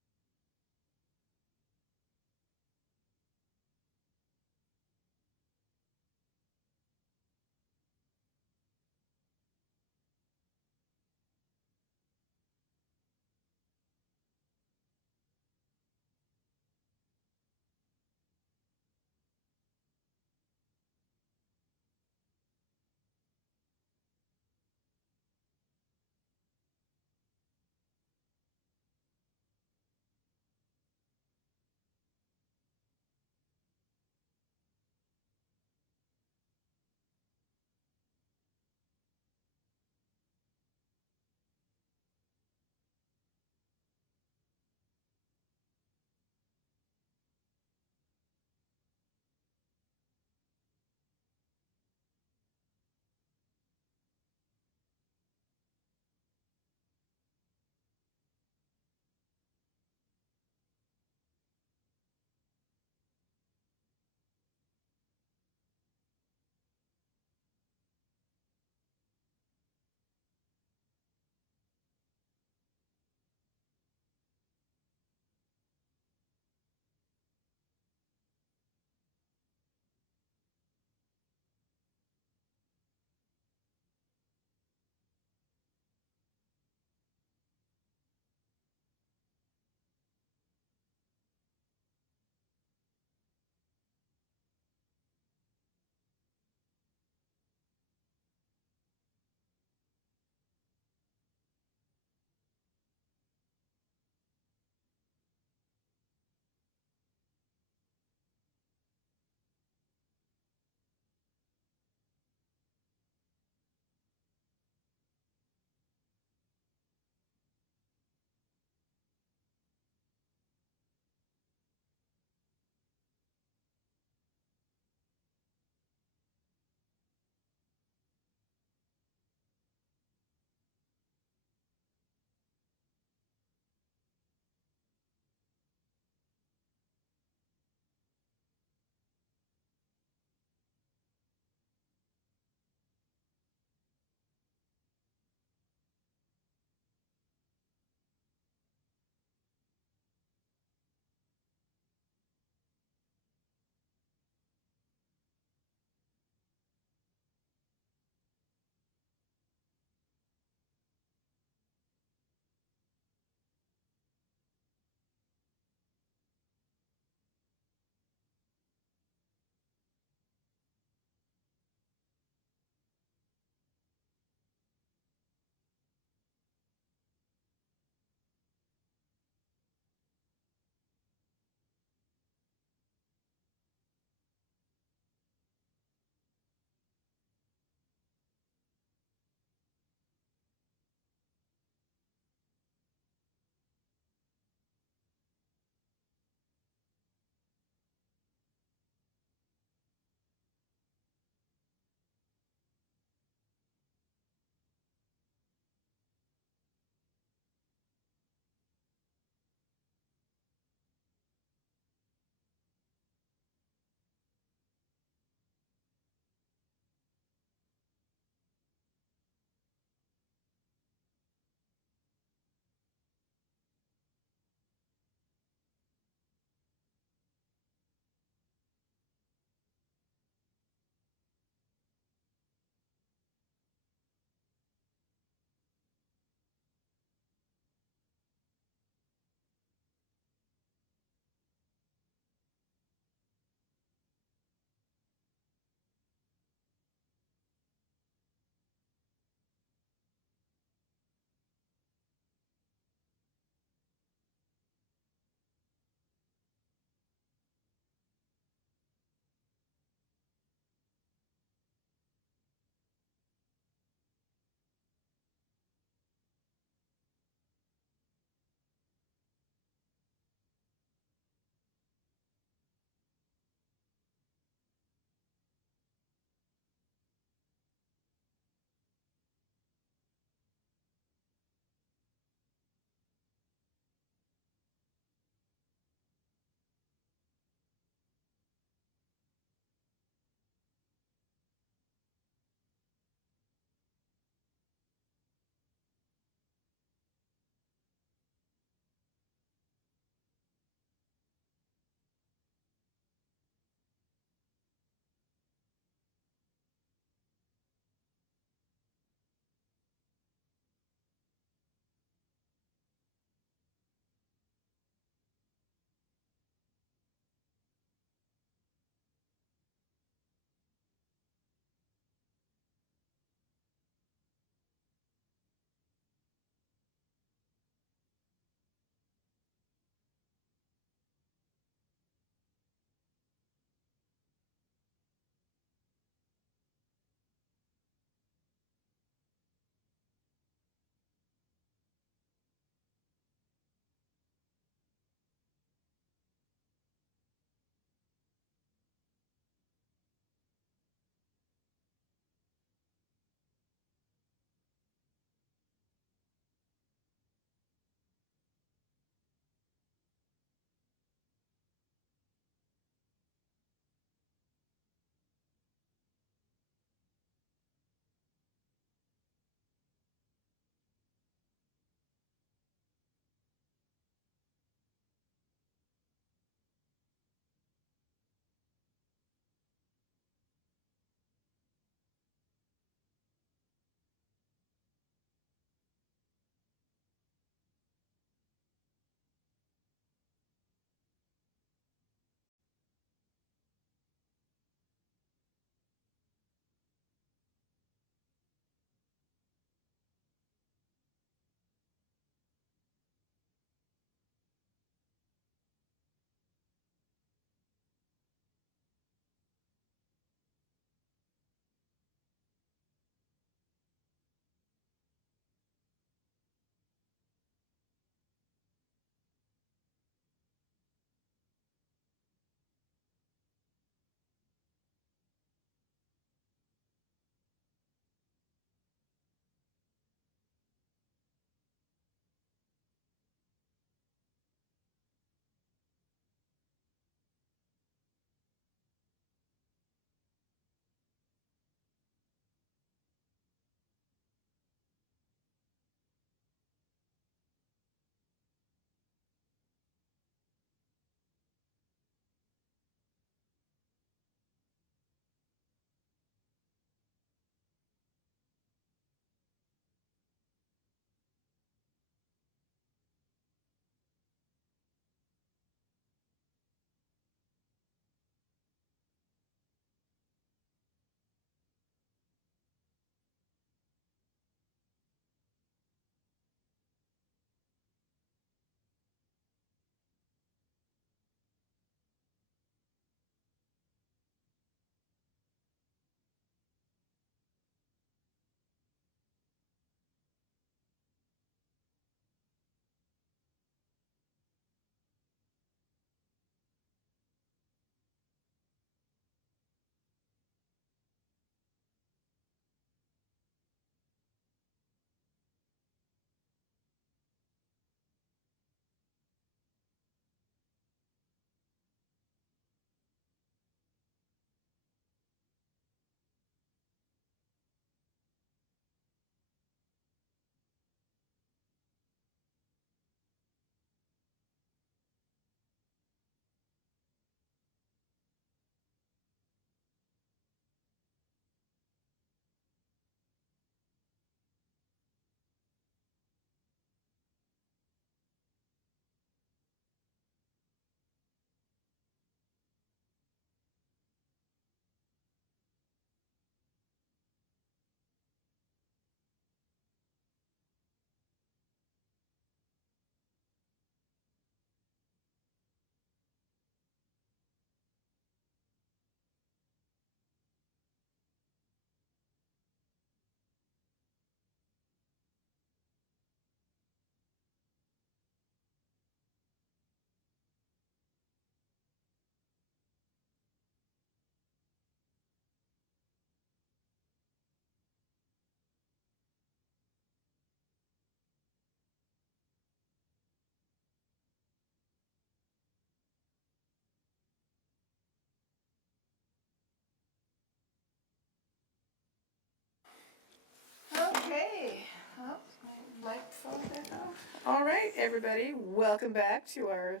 everybody. Welcome back to our,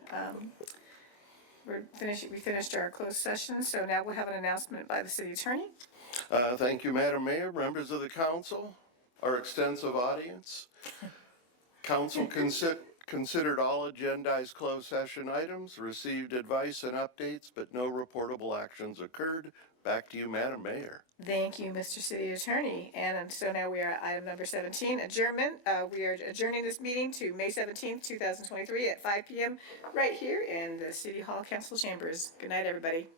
we finished our closed session, so now we'll have an announcement by the city attorney. Thank you, Madam Mayor, members of the council, our extensive audience. Council considered all agendized closed session items, received advice and updates, but no reportable actions occurred. Back to you, Madam Mayor. Thank you, Mr. City Attorney. And so now we are at item number 17, adjournment. We are adjourning this meeting to May 17th, 2023 at 5 p.m. right here in the City Hall Council chambers. Good night, everybody.